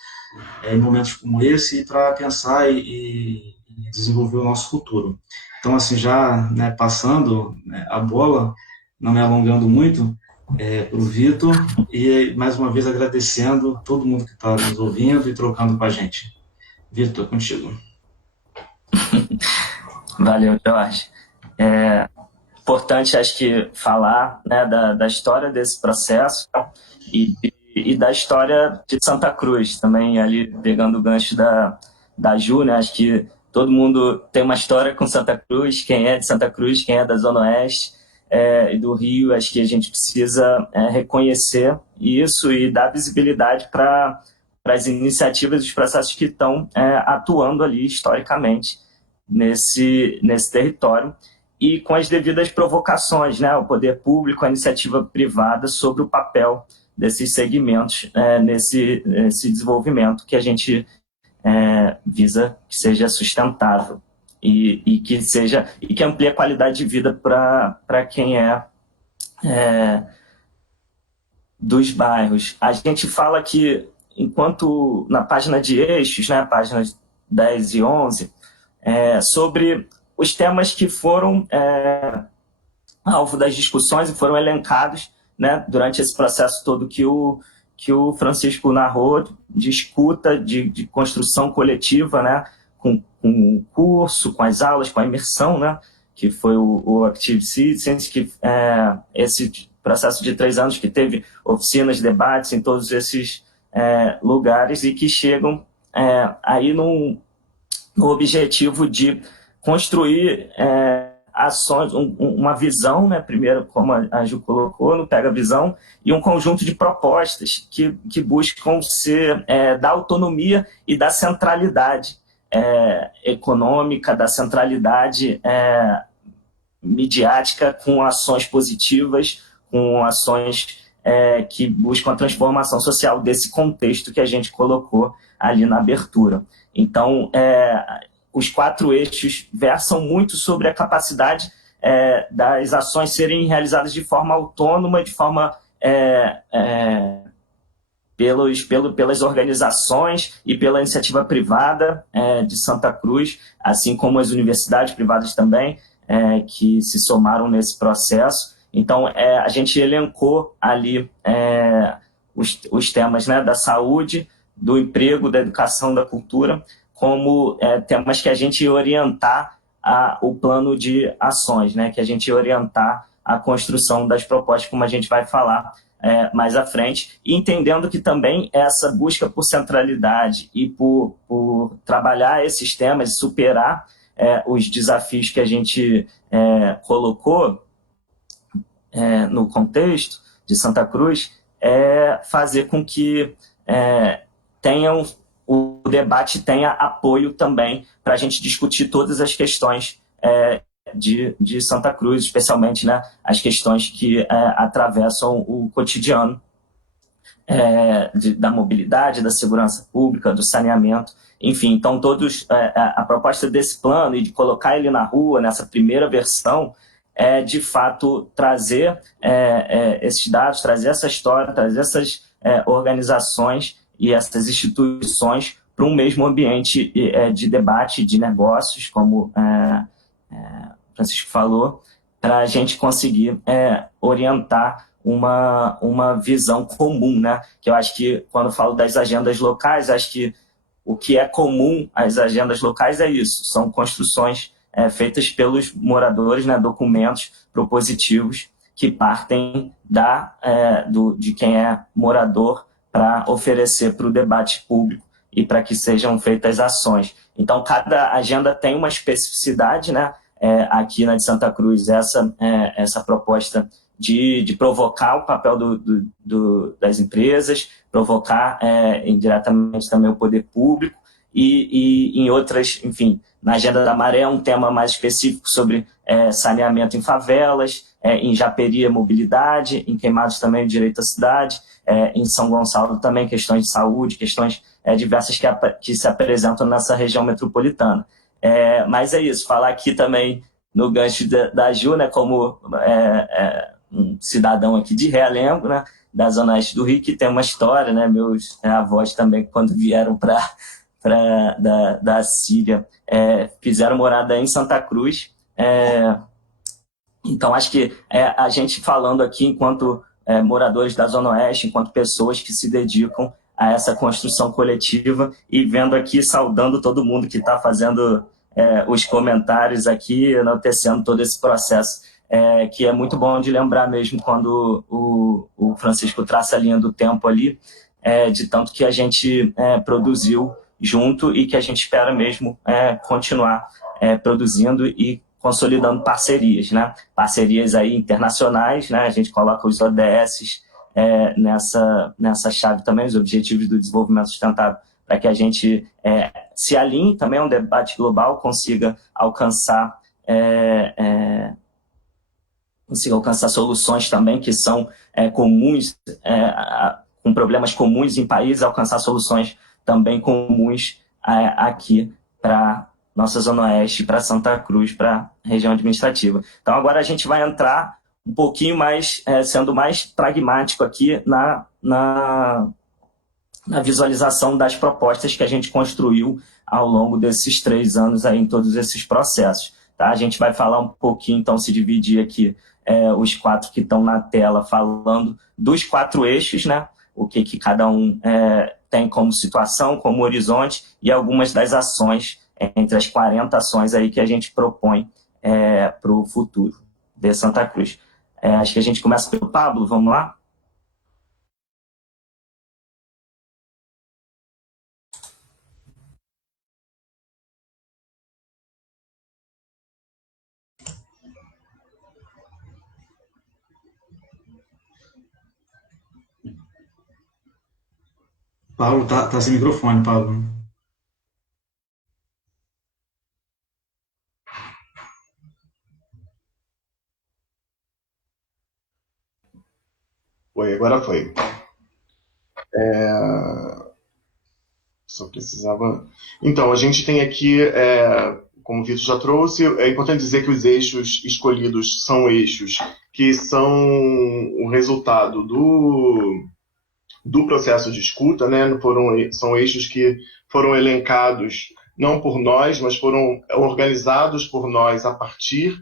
em momentos como esse para pensar e desenvolver o nosso futuro. Então, assim, já, né, passando, né, a bola, não me alongando muito, para o Vitor, e mais uma vez agradecendo todo mundo que está nos ouvindo e trocando com a gente. Vitor, contigo. Valeu, Jorge. Importante, acho que, falar, né, da história desse processo e da história de Santa Cruz, também ali pegando o gancho da Ju, né, acho que todo mundo tem uma história com Santa Cruz, quem é de Santa Cruz, quem é da Zona Oeste e do Rio, acho que a gente precisa reconhecer isso e dar visibilidade para as iniciativas e os processos que estão atuando ali historicamente nesse território e com as devidas provocações, né, o poder público, a iniciativa privada sobre o papel desses segmentos nesse desenvolvimento que a gente visa que seja sustentável e que amplie a qualidade de vida para quem dos bairros. A gente fala que, enquanto na página de eixos, né, páginas 10 e 11, sobre os temas que foram alvo das discussões e foram elencados, né, durante esse processo todo que o Francisco narrou, de escuta, de construção coletiva, né, com o curso, com as aulas, com a imersão, né, que foi o Active Citizens, que esse processo de 3 anos que teve oficinas, debates em todos esses lugares e que chegam aí no objetivo de construir ações, uma visão, né, primeiro, como a Ju colocou, no Pega Visão, e um conjunto de propostas que buscam da autonomia e da centralidade econômica, da centralidade midiática, com ações positivas, com ações que buscam a transformação social desse contexto que a gente colocou ali na abertura. Então, os 4 eixos versam muito sobre a capacidade das ações serem realizadas de forma autônoma, de forma pelas organizações e pela iniciativa privada de Santa Cruz, assim como as universidades privadas também, que se somaram nesse processo. Então, a gente elencou ali os temas, né, da saúde, do emprego, da educação, da cultura, como temas que a gente ia orientar o plano de ações, né, que a gente ia orientar a construção das propostas, como a gente vai falar mais à frente, e entendendo que também essa busca por centralidade e por trabalhar esses temas e superar os desafios que a gente colocou no contexto de Santa Cruz, fazer com que o debate tenha apoio também para a gente discutir todas as questões de Santa Cruz, especialmente, né, as questões que atravessam o cotidiano da mobilidade, da segurança pública, do saneamento, enfim. Então, a proposta desse plano e de colocar ele na rua, nessa primeira versão, de fato, trazer esses dados, trazer essa história, trazer essas organizações e essas instituições para um mesmo ambiente de debate, de negócios, como Francisco falou, para a gente conseguir orientar uma visão comum, né? Que eu acho que, quando eu falo das agendas locais, acho que o que é comum às agendas locais é isso, são construções feitas pelos moradores, né? Documentos propositivos que partem de quem é morador para oferecer para o debate público e para que sejam feitas ações. Então, cada agenda tem uma especificidade, né? Aqui na de Santa Cruz, essa proposta de provocar o papel das empresas, provocar indiretamente também o poder público, e em outras, enfim, na Agenda da Maré é um tema mais específico sobre saneamento em favelas, em Japeri, mobilidade, em Queimados também o direito à cidade, em São Gonçalo também questões de saúde, questões diversas que se apresentam nessa região metropolitana. Mas é isso, falar aqui também no gancho da Ju, né, como um cidadão aqui de Realengo, né, da Zona Oeste do Rio, que tem uma história, né, meus avós também, quando vieram da Síria, fizeram morada em Santa Cruz. Então, acho que a gente falando aqui enquanto moradores da Zona Oeste, enquanto pessoas que se dedicam a essa construção coletiva, e vendo aqui, saudando todo mundo que está fazendo os comentários aqui, enaltecendo todo esse processo, que é muito bom de lembrar mesmo quando o Francisco traça a linha do tempo ali, de tanto que a gente produziu junto e que a gente espera mesmo continuar produzindo e consolidando parcerias, né? Parcerias aí internacionais, né? A gente coloca os ODS nessa chave também, os Objetivos do Desenvolvimento Sustentável, para que a gente se alinhe também a um debate global, consiga alcançar soluções também que são comuns, com problemas comuns em países, alcançar soluções também comuns aqui para nossa Zona Oeste, para Santa Cruz, para a região administrativa. Então, agora a gente vai entrar um pouquinho mais, sendo mais pragmático aqui na visualização das propostas que a gente construiu ao longo desses 3 anos aí, em todos esses processos. Tá? A gente vai falar um pouquinho, então, se dividir aqui os 4 que estão na tela, falando dos 4 eixos, né? O que cada um tem como situação, como horizonte, e algumas das ações, entre as 40 ações aí que a gente propõe para o futuro de Santa Cruz. Acho que a gente começa pelo Pablo, vamos lá? Paulo, tá sem microfone, Paulo. Foi, agora foi. Só precisava... Então, a gente tem aqui, como o Vitor já trouxe, é importante dizer que os eixos escolhidos são eixos que são o resultado do processo de escuta, né? São eixos que foram elencados não por nós, mas foram organizados por nós a partir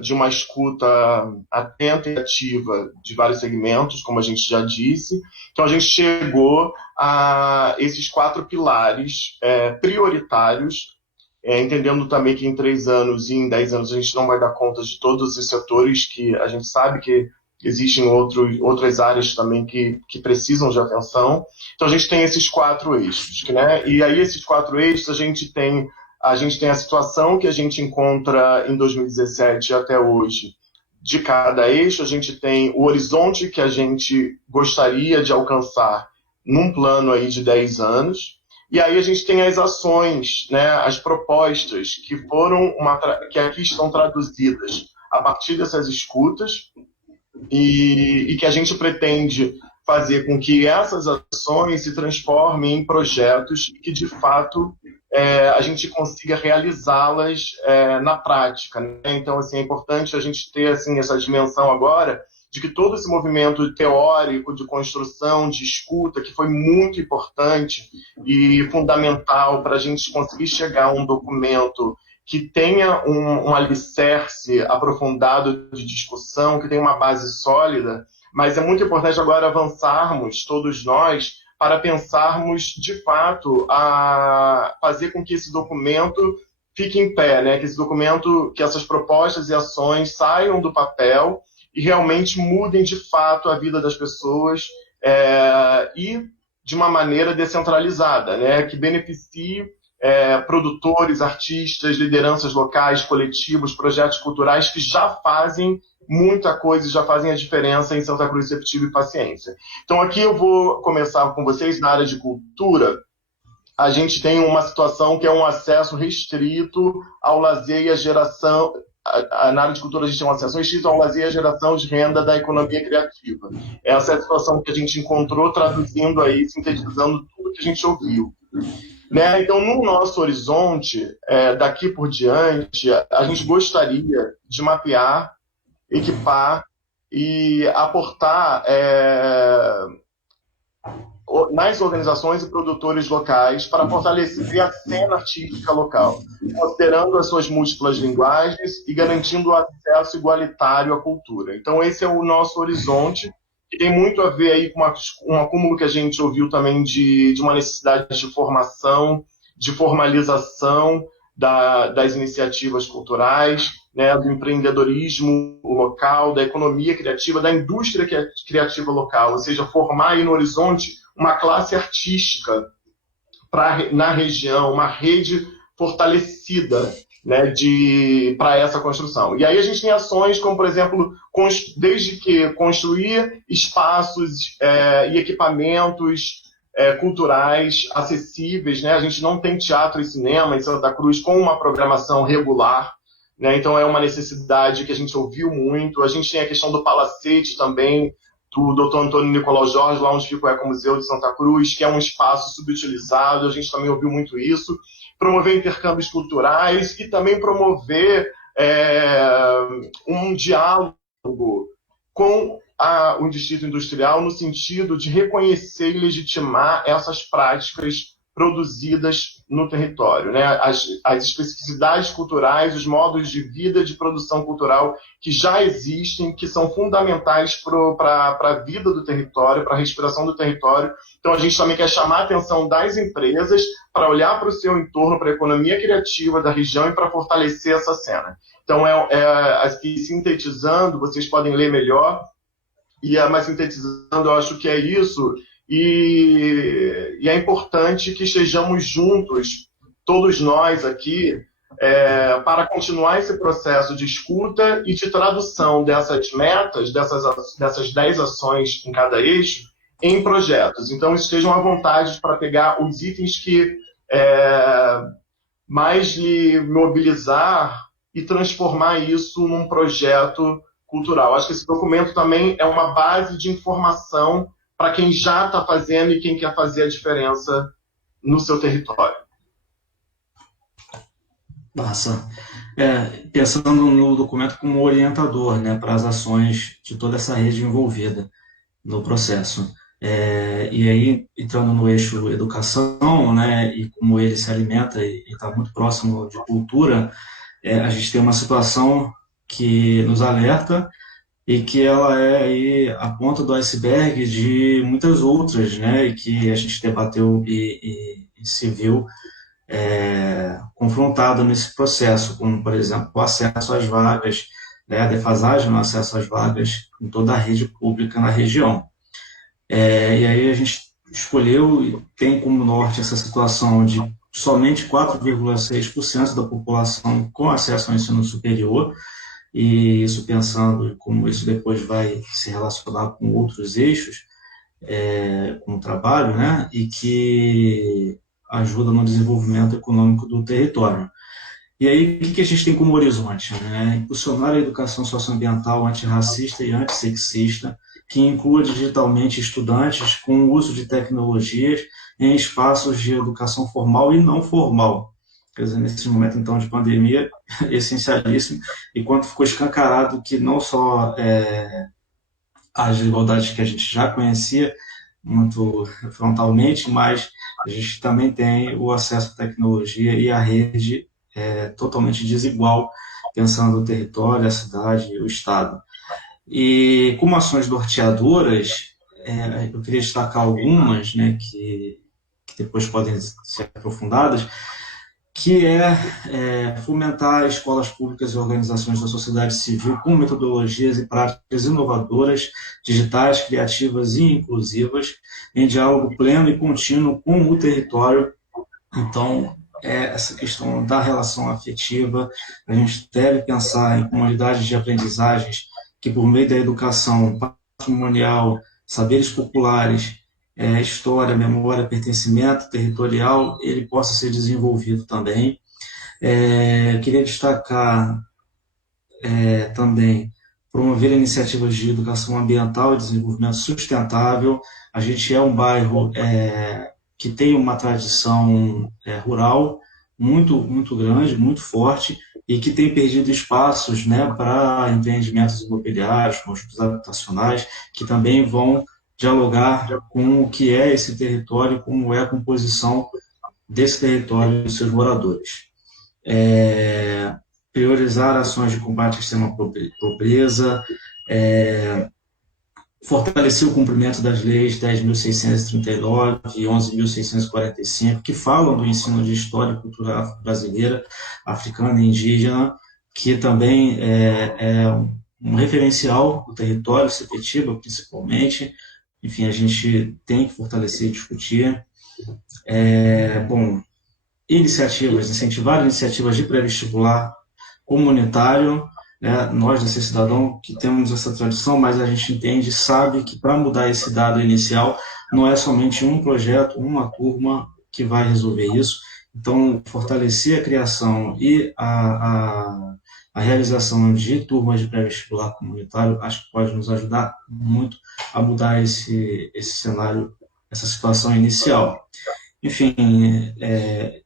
de uma escuta atenta e ativa de vários segmentos, como a gente já disse. Então, a gente chegou a esses 4 pilares prioritários, entendendo também que em 3 anos e em 10 anos a gente não vai dar conta de todos os setores, que a gente sabe que existem outras áreas também que precisam de atenção. Então, a gente tem esses 4 eixos, né? E aí, esses 4 eixos, a gente tem a situação que a gente encontra em 2017 até hoje de cada eixo, a gente tem o horizonte que a gente gostaria de alcançar num plano aí de 10 anos, e aí a gente tem as ações, né, as propostas que aqui estão traduzidas a partir dessas escutas, e que a gente pretende fazer com que essas ações se transformem em projetos que, de fato, a gente consiga realizá-las na prática, né? Então, assim, é importante a gente ter assim, essa dimensão agora de que todo esse movimento teórico de construção, de escuta, que foi muito importante e fundamental para a gente conseguir chegar a um documento que tenha um alicerce aprofundado de discussão, que tenha uma base sólida, mas é muito importante agora avançarmos, todos nós, para pensarmos, de fato, a fazer com que esse documento fique em pé, né? Que essas propostas e ações saiam do papel e realmente mudem, de fato, a vida das pessoas e de uma maneira descentralizada, né? Que beneficie produtores, artistas, lideranças locais, coletivos, projetos culturais que já fazem muita coisa e já fazem a diferença em Santa Cruz Receptiva e Paciência. Então, aqui eu vou começar com vocês na área de cultura. A gente tem uma situação que é um acesso restrito ao lazer e à geração... Na área de cultura, a gente tem um acesso restrito ao lazer e à geração de renda da economia criativa. Essa é a situação que a gente encontrou, traduzindo aí, sintetizando tudo que a gente ouviu. Né? Então, no nosso horizonte, daqui por diante, a gente gostaria de mapear, equipar e aportar nas organizações e produtores locais para fortalecer a cena artística local, considerando as suas múltiplas linguagens e garantindo o acesso igualitário à cultura. Então, esse é o nosso horizonte, que tem muito a ver aí com um acúmulo que a gente ouviu também de uma necessidade de formação, de formalização das iniciativas culturais, né, do empreendedorismo local, da economia criativa, da indústria criativa local, ou seja, formar aí no horizonte uma classe artística na região, uma rede fortalecida, né, para essa construção. E aí a gente tem ações como, por exemplo, desde que construir espaços e equipamentos culturais acessíveis, né? A gente não tem teatro e cinema em Santa Cruz com uma programação regular, né? Então é uma necessidade que a gente ouviu muito. A gente tem a questão do Palacete também, do Dr. Antônio Nicolau Jorge, lá onde fica o Ecomuseu de Santa Cruz, que é um espaço subutilizado, a gente também ouviu muito isso. Promover intercâmbios culturais e também promover um diálogo com o Distrito Industrial no sentido de reconhecer e legitimar essas práticas produzidas no território, né? As especificidades culturais, os modos de vida de produção cultural que já existem, que são fundamentais para a vida do território, para a respiração do território. Então, a gente também quer chamar a atenção das empresas para olhar para o seu entorno, para a economia criativa da região e para fortalecer essa cena. Então, aqui sintetizando, vocês podem ler melhor, mas sintetizando, eu acho que é isso. E é importante que estejamos juntos, todos nós aqui, para continuar esse processo de escuta e de tradução dessas metas, dessas 10 ações em cada eixo, em projetos. Então, estejam à vontade para pegar os itens que mais lhe mobilizar e transformar isso num projeto cultural. Acho que esse documento também é uma base de informação para quem já está fazendo e quem quer fazer a diferença no seu território. Massa. Pensando no documento como orientador, né, para as ações de toda essa rede envolvida no processo. E aí, entrando no eixo educação, né, e como ele se alimenta e está muito próximo de cultura, a gente tem uma situação que nos alerta e que ela é aí a ponta do iceberg de muitas outras, né, e que a gente debateu e se viu confrontado nesse processo, como, por exemplo, o acesso às vagas, né, a defasagem no acesso às vagas em toda a rede pública na região. E aí a gente escolheu e tem como norte essa situação de somente 4,6% da população com acesso ao ensino superior, e isso pensando como isso depois vai se relacionar com outros eixos, com o trabalho, né, e que ajuda no desenvolvimento econômico do território. E aí, o que a gente tem como horizonte? Né? Impulsionar a educação socioambiental antirracista e antissexista, que inclua digitalmente estudantes com o uso de tecnologias em espaços de educação formal e não formal. Quer dizer, nesse momento, então, de pandemia, essencialíssimo, e quando ficou escancarado que não só as desigualdades que a gente já conhecia muito frontalmente, mas a gente também tem o acesso à tecnologia e à rede totalmente desigual, pensando o território, a cidade, o estado. E como ações norteadoras, eu queria destacar algumas, né, que depois podem ser aprofundadas, que fomentar escolas públicas e organizações da sociedade civil com metodologias e práticas inovadoras, digitais, criativas e inclusivas, em diálogo pleno e contínuo com o território. Então, essa questão da relação afetiva, a gente deve pensar em comunidades de aprendizagens que, por meio da educação patrimonial, saberes populares, história, memória, pertencimento territorial, ele possa ser desenvolvido também. Queria destacar também promover iniciativas de educação ambiental e desenvolvimento sustentável. A gente é um bairro que tem uma tradição rural muito, muito grande, muito forte, e que tem perdido espaços, né, para empreendimentos imobiliários, conjuntos habitacionais, que também vão dialogar com o que é esse território, como é a composição desse território e dos seus moradores. Priorizar ações de combate à extrema pobreza, fortalecer o cumprimento das leis 10.639 e 11.645, que falam do ensino de história e cultura brasileira, africana e indígena, que também é um referencial do território, Sepetiba, principalmente. Enfim, a gente tem que fortalecer e discutir. Incentivar iniciativas de pré-vestibular comunitário, né? Nós, da Ser Cidadão, que temos essa tradição, mas a gente entende, sabe que para mudar esse dado inicial, não é somente um projeto, uma turma que vai resolver isso. Então, fortalecer a criação e a realização de turmas de pré-vestibular comunitário, acho que pode nos ajudar muito a mudar esse cenário, essa situação inicial. Enfim,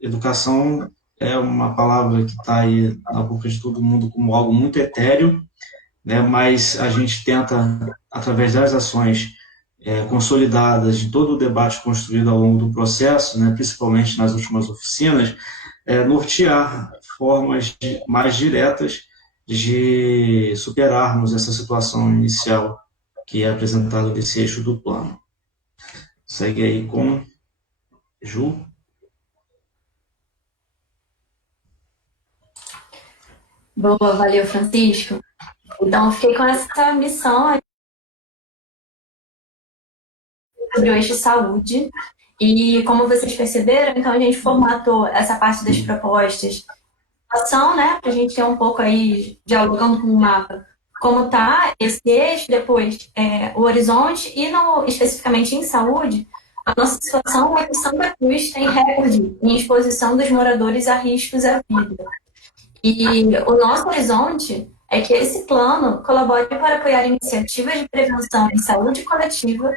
educação é uma palavra que está aí na boca de todo mundo como algo muito etéreo, né, mas a gente tenta, através das ações consolidadas de todo o debate construído ao longo do processo, né, principalmente nas últimas oficinas, nortear formas mais diretas de superarmos essa situação inicial que é apresentada nesse eixo do plano. Segue aí com Ju. Boa, valeu, Francisco. Então, eu fiquei com essa missão sobre o eixo saúde. E, como vocês perceberam, então a gente formatou essa parte das propostas, ação, né, para a gente ter um pouco aí, dialogando com o mapa, como está esse eixo, depois o horizonte, e especificamente em saúde, a nossa situação é que Santa Cruz tem recorde em exposição dos moradores a riscos à vida. E o nosso horizonte é que esse plano colabore para apoiar iniciativas de prevenção em saúde coletiva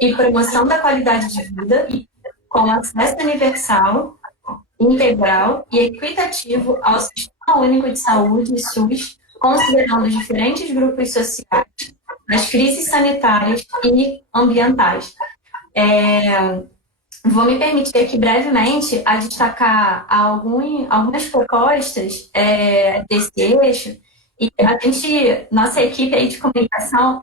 e promoção da qualidade de vida com acesso universal, integral e equitativo ao Sistema Único de Saúde, SUS, considerando os diferentes grupos sociais, as crises sanitárias e ambientais. vou me permitir aqui brevemente a destacar algumas propostas desse eixo. E nossa equipe aí de comunicação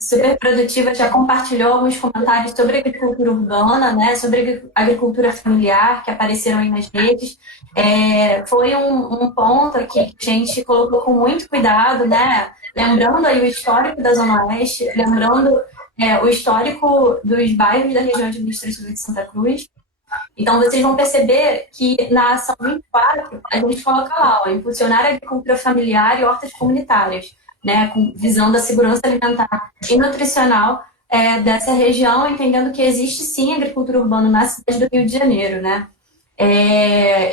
super produtiva já compartilhou alguns comentários sobre agricultura urbana, né, sobre agricultura familiar que apareceram aí nas redes. Foi um ponto aqui que a gente colocou com muito cuidado, né, lembrando aí o histórico da Zona Oeste, lembrando o histórico dos bairros da região administrativa de Santa Cruz. Então, vocês vão perceber que na ação 24, a gente coloca lá, impulsionar a agricultura familiar e hortas comunitárias, né, visando a segurança alimentar e nutricional dessa região, entendendo que existe sim agricultura urbana na cidade do Rio de Janeiro, né?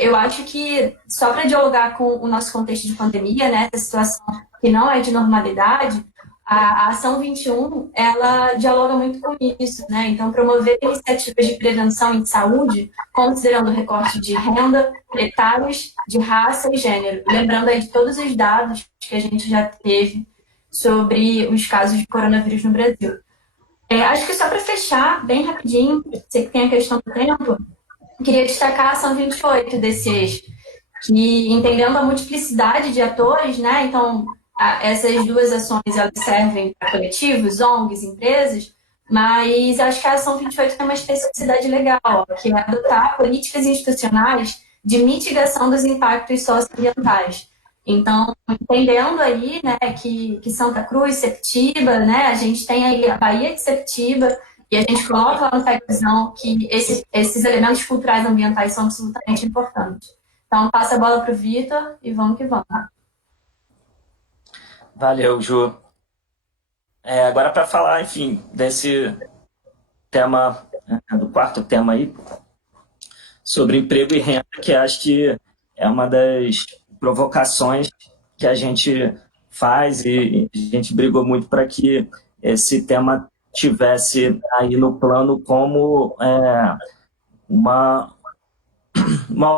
Eu acho que, só para dialogar com o nosso contexto de pandemia, né, essa situação que não é de normalidade, a Ação 21, ela dialoga muito com isso, né? Então, promover iniciativas de prevenção em saúde, considerando o recorte de renda, etários, de raça e gênero. Lembrando aí de todos os dados que a gente já teve sobre os casos de coronavírus no Brasil. Acho que só para fechar, bem rapidinho, sei que tem a questão do tempo, queria destacar a Ação 28 desse eixo, que, entendendo a multiplicidade de atores, né? Então, essas duas ações elas servem para coletivos, ONGs, empresas, mas acho que a Ação 28 tem uma especificidade legal, que é adotar políticas institucionais de mitigação dos impactos socioambientais. Então, entendendo aí, né, que Santa Cruz, Septiba, né, a gente tem aí a Baía de Septiba, e a gente coloca lá no PECzão que esses elementos culturais ambientais são absolutamente importantes. Então, passa a bola para o Vitor e vamos que vamos. Valeu, Ju. Agora, para falar, enfim, desse tema, do quarto tema aí, sobre emprego e renda, que acho que é uma das provocações que a gente faz e a gente brigou muito para que esse tema tivesse aí no plano como uma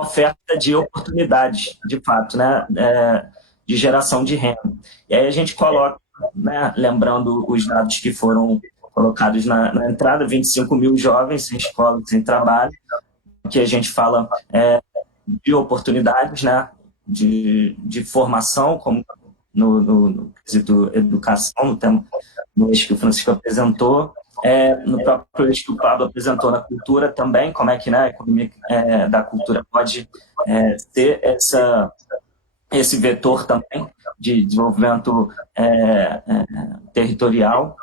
oferta de oportunidades, de fato, né? De geração de renda. E aí a gente coloca, né, lembrando os dados que foram colocados na entrada, 25 mil jovens sem escola, sem trabalho, que a gente fala de oportunidades, né, de formação, como no quesito educação, no eixo que o Francisco apresentou, no próprio eixo que o Pablo apresentou na cultura também, como é que, né, a economia da cultura pode ter esse vetor também de desenvolvimento territorial.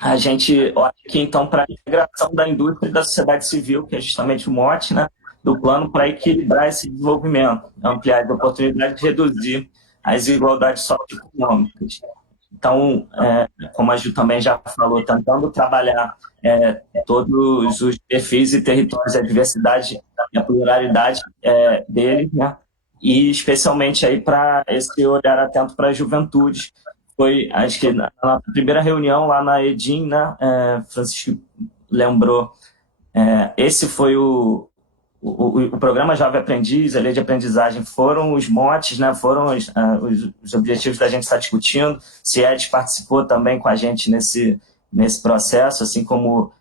A gente olha aqui, então, para a integração da indústria e da sociedade civil, que é justamente o mote, né, do plano para equilibrar esse desenvolvimento, ampliar as oportunidades e reduzir as desigualdades socioeconômicas. Então, como a Ju também já falou, tentando trabalhar todos os perfis e territórios, a diversidade e a pluralidade deles, né? E especialmente aí para esse olhar atento para a juventude. Foi, acho que na primeira reunião lá na EDIM, né, Francisco lembrou, esse foi o programa Jovem Aprendiz, a lei de aprendizagem, foram os motes, né, foram os objetivos da gente estar discutindo. CIEDES participou também com a gente nesse processo, assim como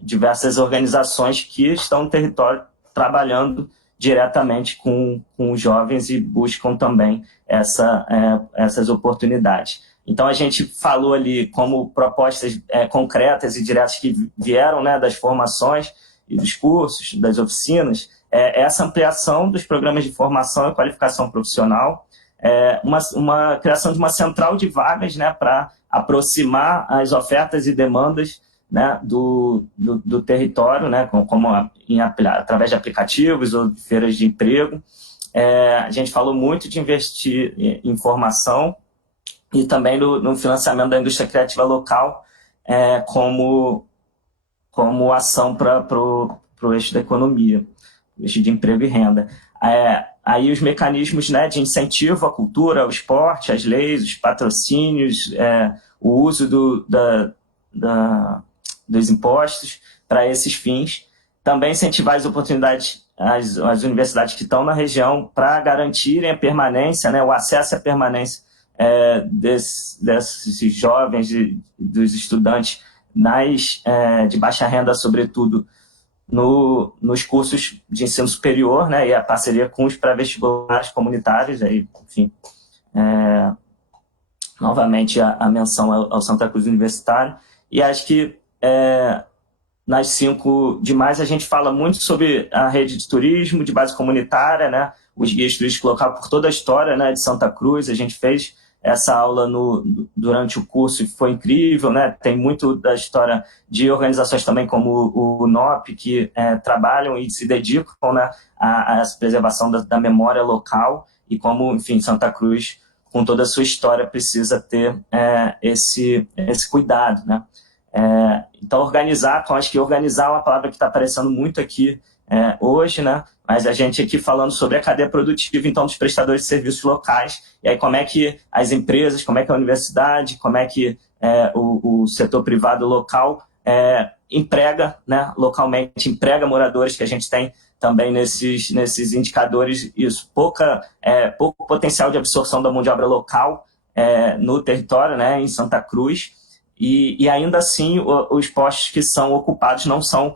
diversas organizações que estão no território trabalhando diretamente com os jovens e buscam também essas oportunidades. Então, a gente falou ali como propostas concretas e diretas que vieram, né, das formações e dos cursos, das oficinas, essa ampliação dos programas de formação e qualificação profissional, uma criação de uma central de vagas, né, para aproximar as ofertas e demandas, né, do território, né, através de aplicativos ou feiras de emprego. A gente falou muito de investir em formação e também no financiamento da indústria criativa local como ação para o eixo da economia, o eixo de emprego e renda. Aí os mecanismos, né, de incentivo à cultura, ao esporte, as leis, os patrocínios, o uso dos impostos para esses fins. Também incentivar as oportunidades, as universidades que estão na região para garantirem a permanência, né, o acesso à permanência desses jovens, dos estudantes de baixa renda, sobretudo, nos cursos de ensino superior, né, e a parceria com os pré-vestibulares comunitários, aí, enfim, novamente a menção ao Santa Cruz Universitário. E acho que nas 5 de maio a gente fala muito sobre a rede de turismo de base comunitária, né, os guias turísticos locais por toda a história, né, de Santa Cruz. A gente fez essa aula durante o curso e foi incrível, né? Tem muito da história de organizações também como o NOP, que trabalham e se dedicam, né, a essa preservação da memória local, e como, enfim, Santa Cruz, com toda a sua história, precisa ter esse cuidado, né? Então, acho que organizar é uma palavra que está aparecendo muito aqui hoje, né? Mas a gente aqui falando sobre a cadeia produtiva, então, dos prestadores de serviços locais, e aí como é que as empresas, como é que a universidade, como é que o setor privado local emprega, né, localmente, emprega moradores, que a gente tem também nesses indicadores, isso, pouco potencial de absorção da mão de obra local no território, né, em Santa Cruz, e ainda assim os postos que são ocupados não são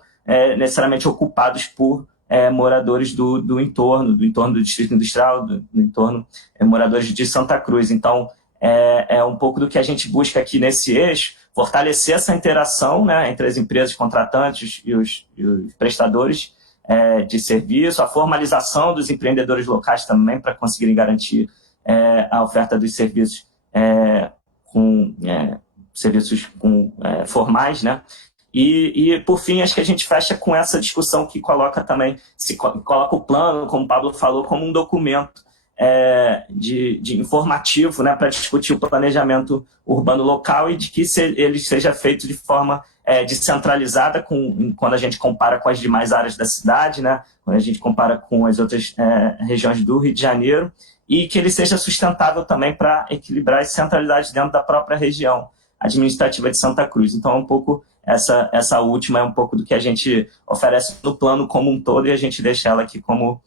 necessariamente ocupados por moradores do entorno do Distrito Industrial, do entorno, moradores de Santa Cruz. Então, é um pouco do que a gente busca aqui nesse eixo, fortalecer essa interação, né, entre as empresas contratantes e os prestadores de serviço, a formalização dos empreendedores locais também, para conseguirem garantir a oferta dos serviços formais, né? E, por fim, acho que a gente fecha com essa discussão que coloca também, coloca o plano, como o Pablo falou, como um documento de informativo, né, para discutir o planejamento urbano local, e de que ele seja feito de forma descentralizada, quando a gente compara com as demais áreas da cidade, né, quando a gente compara com as outras regiões do Rio de Janeiro, e que ele seja sustentável também para equilibrar as centralidades dentro da própria região administrativa de Santa Cruz. Então, um pouco essa última é um pouco do que a gente oferece no plano como um todo, e a gente deixa ela aqui como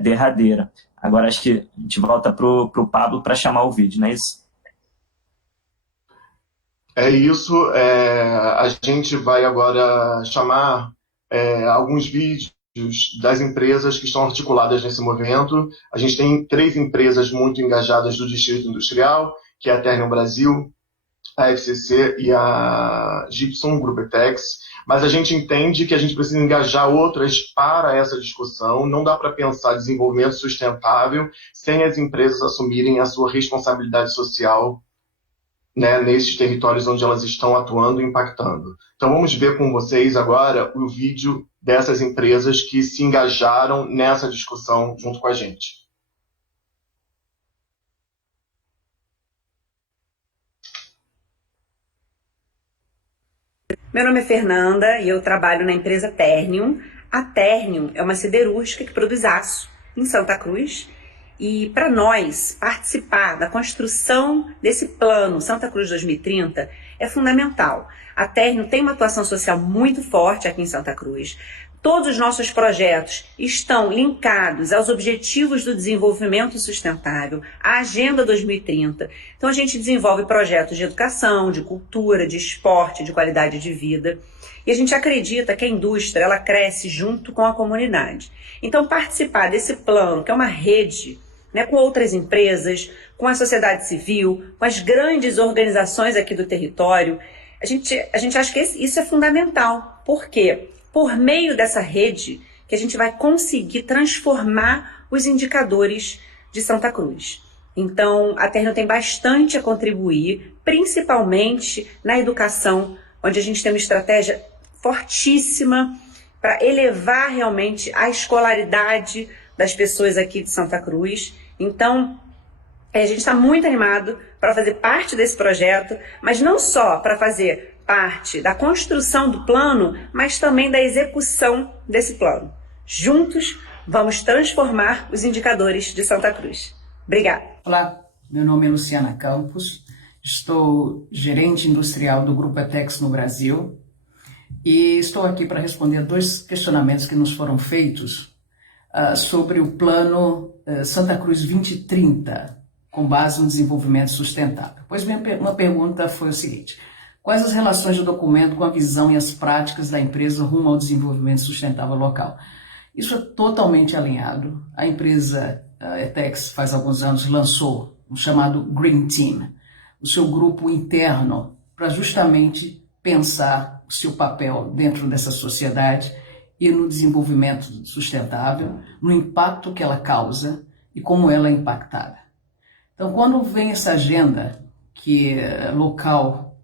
derradeira. Agora acho que a gente volta para o Pablo para chamar o vídeo, não é isso? É isso. A gente vai agora chamar alguns vídeos das empresas que estão articuladas nesse movimento. A gente tem 3 empresas muito engajadas do Distrito Industrial, que é a Ternium Brasil, a FCC e a Gibson Group Etex, mas a gente entende que a gente precisa engajar outras para essa discussão. Não dá para pensar desenvolvimento sustentável sem as empresas assumirem a sua responsabilidade social, né, nesses territórios onde elas estão atuando e impactando. Então vamos ver com vocês agora o vídeo dessas empresas que se engajaram nessa discussão junto com a gente. Meu nome é Fernanda e eu trabalho na empresa Ternium. A Ternium é uma siderúrgica que produz aço em Santa Cruz. E para nós, participar da construção desse plano Santa Cruz 2030 é fundamental. A Ternium tem uma atuação social muito forte aqui em Santa Cruz. Todos os nossos projetos estão linkados aos Objetivos do Desenvolvimento Sustentável, à Agenda 2030. Então a gente desenvolve projetos de educação, de cultura, de esporte, de qualidade de vida. E a gente acredita que a indústria ela cresce junto com a comunidade. Então participar desse plano, que é uma rede, né, com outras empresas, com a sociedade civil, com as grandes organizações aqui do território, a gente acha que isso é fundamental. Por quê? Por meio dessa rede que a gente vai conseguir transformar os indicadores de Santa Cruz. Então, a Ternium tem bastante a contribuir, principalmente na educação, onde a gente tem uma estratégia fortíssima para elevar realmente a escolaridade das pessoas aqui de Santa Cruz. Então, a gente está muito animado para fazer parte desse projeto, mas não só para fazer parte da construção do plano, mas também da execução desse plano. Juntos, vamos transformar os indicadores de Santa Cruz. Obrigada. Olá, meu nome é Luciana Campos, estou gerente industrial do Grupo Etex no Brasil e estou aqui para responder 2 questionamentos que nos foram feitos sobre o plano Santa Cruz 2030, com base no desenvolvimento sustentável. Pois uma pergunta foi o seguinte: Quais as relações do documento com a visão e as práticas da empresa rumo ao desenvolvimento sustentável local? Isso é totalmente alinhado. A empresa ETEX, faz alguns anos, lançou o chamado Green Team, o seu grupo interno, para justamente pensar o seu papel dentro dessa sociedade e no desenvolvimento sustentável, no impacto que ela causa e como ela é impactada. Então, quando vem essa agenda que é local,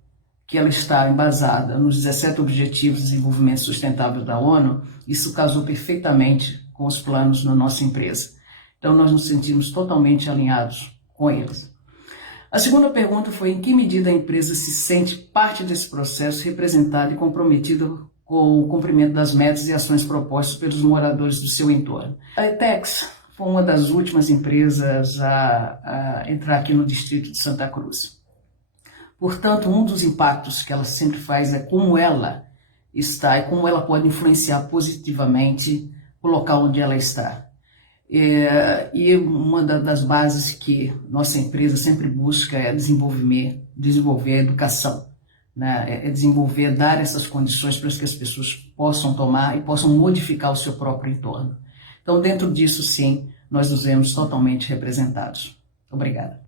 que ela está embasada nos 17 Objetivos de Desenvolvimento Sustentável da ONU, isso casou perfeitamente com os planos na nossa empresa. Então, nós nos sentimos totalmente alinhados com eles. A segunda pergunta foi em que medida a empresa se sente parte desse processo, representada e comprometida com o cumprimento das metas e ações propostas pelos moradores do seu entorno. A ETEX foi uma das últimas empresas a entrar aqui no distrito de Santa Cruz. Portanto, um dos impactos que ela sempre faz é como ela está e como ela pode influenciar positivamente o local onde ela está. E uma das bases que nossa empresa sempre busca é desenvolver a educação, né? É desenvolver, dar essas condições para que as pessoas possam tomar e possam modificar o seu próprio entorno. Então, dentro disso, sim, nós nos vemos totalmente representados. Obrigada.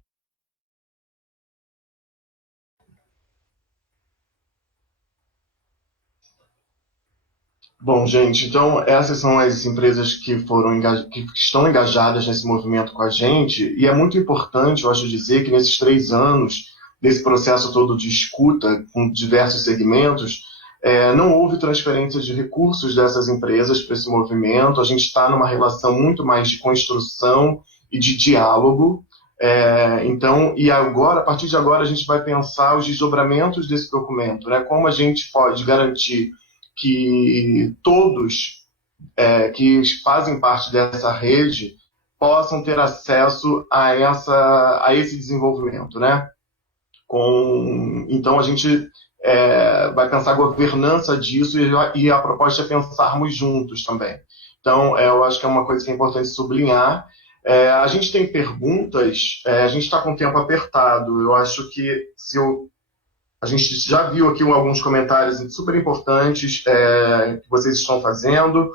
Bom, gente, então essas são as empresas que estão engajadas nesse movimento com a gente, e é muito importante, eu acho, dizer que nesses 3 anos, desse processo todo de escuta com diversos segmentos, não houve transferência de recursos dessas empresas para esse movimento. A gente está numa relação muito mais de construção e de diálogo. Então, e agora, a partir de agora, a gente vai pensar os desdobramentos desse documento, né? Como a gente pode garantir que todos que fazem parte dessa rede possam ter acesso a esse desenvolvimento, né? Então, a gente vai pensar a governança disso e a proposta é pensarmos juntos também. Então, eu acho que é uma coisa que é importante sublinhar. A gente tem perguntas, a gente está com o tempo apertado. Eu acho que a gente já viu aqui alguns comentários super importantes que vocês estão fazendo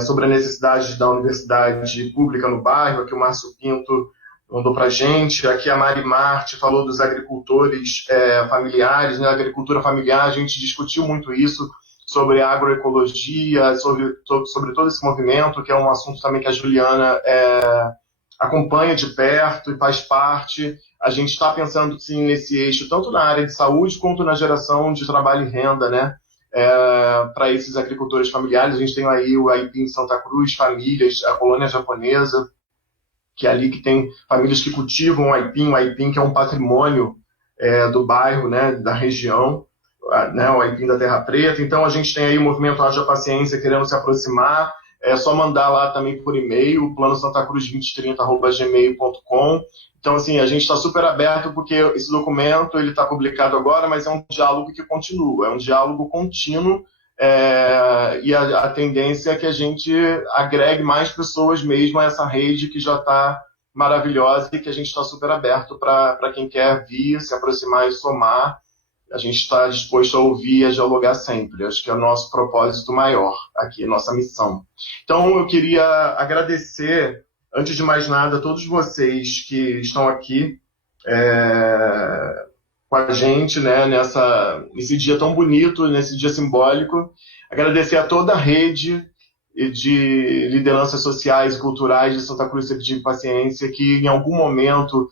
sobre a necessidade da universidade pública no bairro. Aqui o Márcio Pinto mandou para a gente. Aqui a Mari Marte falou dos agricultores familiares, né? A agricultura familiar, a gente discutiu muito isso, sobre agroecologia, sobre todo esse movimento, que é um assunto também que a Juliana acompanha de perto e faz parte. A gente está pensando, sim, nesse eixo, tanto na área de saúde quanto na geração de trabalho e renda, né? Para esses agricultores familiares. A gente tem aí o Aipim Santa Cruz, famílias, a colônia japonesa, que é ali que tem famílias que cultivam o Aipim que é um patrimônio do bairro, né, da região, né, o Aipim da Terra Preta. Então a gente tem aí o movimento Haja Paciência querendo se aproximar. É só mandar lá também por e-mail, planosantacruz2030@gmail.com. Então, assim, a gente está super aberto, porque esse documento ele está publicado agora, mas é um diálogo que continua, é um diálogo contínuo, e a tendência é que a gente agregue mais pessoas mesmo a essa rede que já está maravilhosa e que a gente está super aberto para quem quer vir, se aproximar e somar. A gente está disposto a ouvir e a dialogar sempre. Acho que é o nosso propósito maior aqui, nossa missão. Então, eu queria agradecer, antes de mais nada, a todos vocês que estão aqui com a gente, né, nesse dia tão bonito, nesse dia simbólico. Agradecer a toda a rede de lideranças sociais e culturais de Santa Cruz de Paciência, que em algum momento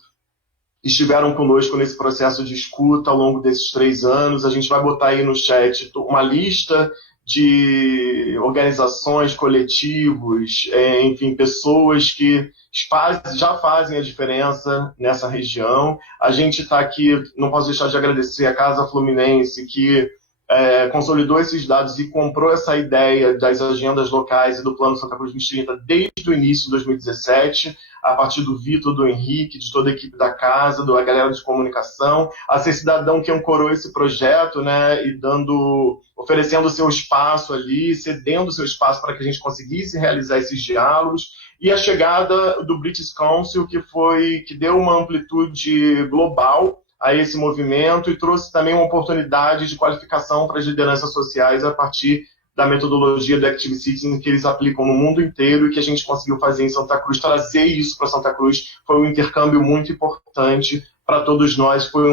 estiveram conosco nesse processo de escuta ao longo desses 3 anos. A gente vai botar aí no chat uma lista de organizações, coletivos, enfim, pessoas que já fazem a diferença nessa região. A gente está aqui, não posso deixar de agradecer a Casa Fluminense, que consolidou esses dados e comprou essa ideia das agendas locais e do Plano Santa Cruz 2030 desde o início de 2017, a partir do Vitor, do Henrique, de toda a equipe da casa, da galera de comunicação, a Ser Cidadão que ancorou esse projeto, né, e oferecendo seu espaço ali, cedendo seu espaço para que a gente conseguisse realizar esses diálogos, e a chegada do British Council, que deu uma amplitude global a esse movimento e trouxe também uma oportunidade de qualificação para as lideranças sociais a partir da metodologia do Active Citizen que eles aplicam no mundo inteiro e que a gente conseguiu fazer em Santa Cruz. Trazer isso para Santa Cruz foi um intercâmbio muito importante para todos nós, foi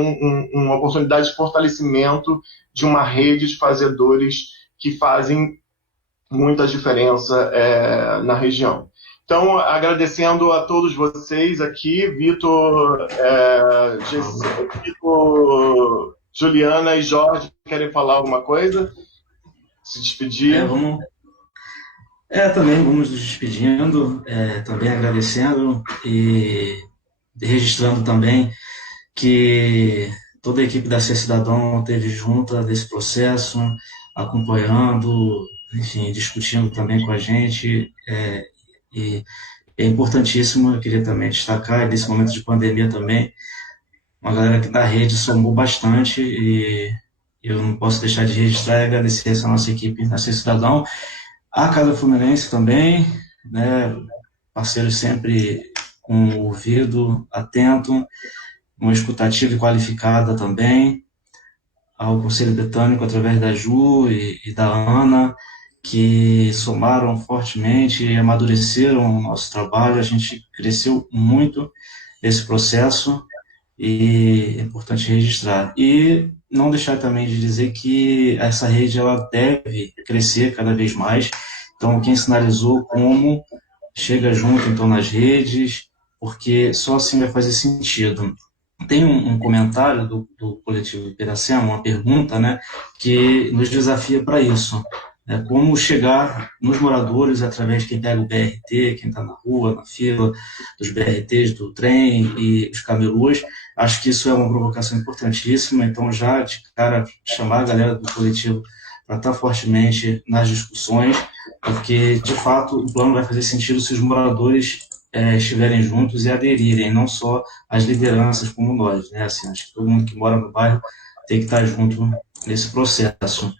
uma oportunidade de fortalecimento de uma rede de fazedores que fazem muita diferença na região. Então, agradecendo a todos vocês aqui, Vitor, Juliana e Jorge, querem falar alguma coisa? Se despedir? Também vamos nos despedindo, também agradecendo e registrando também que toda a equipe da Ser Cidadão esteve junta desse processo, acompanhando, enfim, discutindo também com a gente, e é importantíssimo, eu queria também destacar, nesse momento de pandemia também, uma galera que da rede somou bastante e eu não posso deixar de registrar e agradecer essa nossa equipe da Ser Cidadão, a Casa Fluminense também, né, parceiros sempre com o ouvido atento, uma escutativa qualificada também, ao Conselho Britânico através da Ju e da Ana, que somaram fortemente e amadureceram o nosso trabalho. A gente cresceu muito nesse processo e é importante registrar. E não deixar também de dizer que essa rede ela deve crescer cada vez mais. Então, quem sinalizou como chega junto então nas redes, porque só assim vai fazer sentido. Tem um comentário do coletivo Piracema, uma pergunta, né, que nos desafia para isso. Como chegar nos moradores através de quem pega o BRT, quem está na rua, na fila dos BRTs, do trem e os camelôs. Acho que isso é uma provocação importantíssima, então já de cara chamar a galera do coletivo para estar fortemente nas discussões, porque de fato o plano vai fazer sentido se os moradores estiverem juntos e aderirem, não só as lideranças como nós, né? Assim, acho que todo mundo que mora no bairro tem que estar junto nesse processo.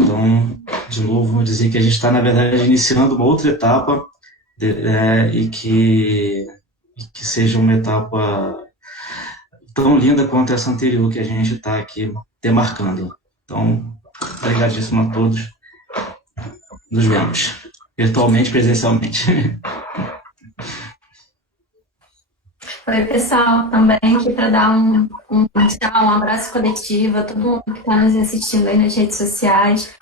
Então, de novo, vou dizer que a gente está, na verdade, iniciando uma outra etapa e que seja uma etapa tão linda quanto essa anterior que a gente está aqui demarcando. Então, obrigadíssimo a todos. Nos vemos, virtualmente, presencialmente. Oi, pessoal, também aqui para dar um tchau, um abraço coletivo a todo mundo que está nos assistindo aí nas redes sociais.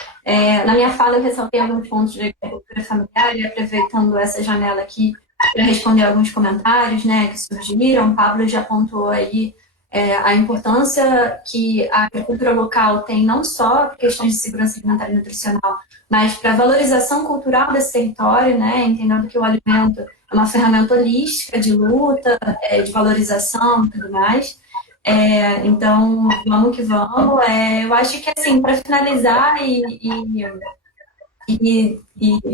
Na minha fala eu ressaltei alguns pontos de agricultura familiar e aproveitando essa janela aqui para responder alguns comentários, né, que surgiram. O Pablo já apontou aí a importância que a agricultura local tem não só para questões de segurança alimentar e nutricional, mas para a valorização cultural desse território, né, entendendo que o alimento é uma ferramenta holística de luta, de valorização e tudo mais. Então, vamos que vamos. Eu acho que, assim, para finalizar e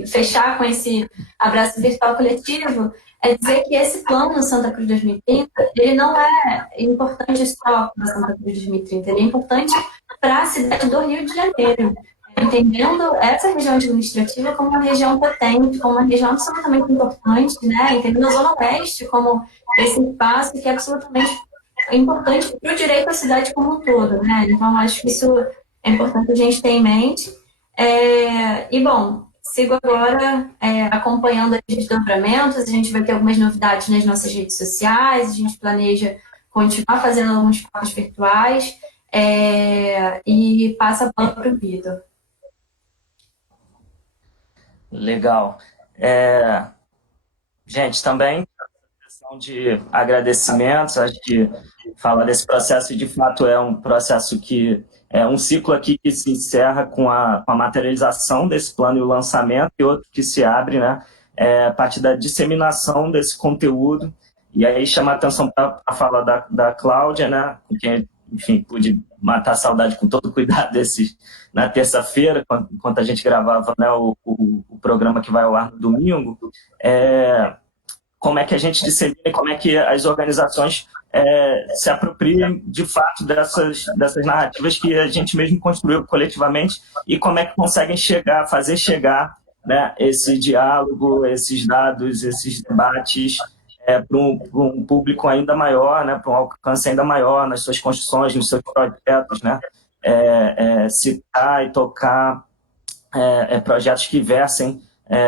fechar com esse abraço virtual coletivo, é dizer que esse plano Santa Cruz 2030, ele não é importante só para Santa Cruz 2030, ele é importante para a cidade do Rio de Janeiro, entendendo essa região administrativa como uma região potente, como uma região absolutamente importante, né? Entendendo a Zona Oeste como esse espaço que é absolutamente importante para o direito à cidade como um todo, né? Então, acho que isso é importante a gente ter em mente. E, bom, sigo agora acompanhando os desdobramentos, a gente vai ter algumas novidades nas nossas redes sociais, a gente planeja continuar fazendo alguns papos virtuais, e passa a bola para o Vitor. Legal. Gente, também questão de agradecimentos, acho que falar desse processo de fato é um processo que é um ciclo aqui que se encerra com a materialização desse plano e o lançamento, e outro que se abre, né, a partir da disseminação desse conteúdo. E aí chama a atenção para a fala da Cláudia, né, com quem, enfim, pude matar a saudade com todo cuidado na terça-feira, enquanto a gente gravava, né, o programa que vai ao ar no domingo. Como é que a gente dissemina e como é que as organizações se apropriam de fato dessas narrativas que a gente mesmo construiu coletivamente e como é que conseguem fazer chegar, né, esse diálogo, esses dados, esses debates para um público ainda maior, né, para um alcance ainda maior nas suas construções, nos seus projetos, né, citar e tocar projetos que versem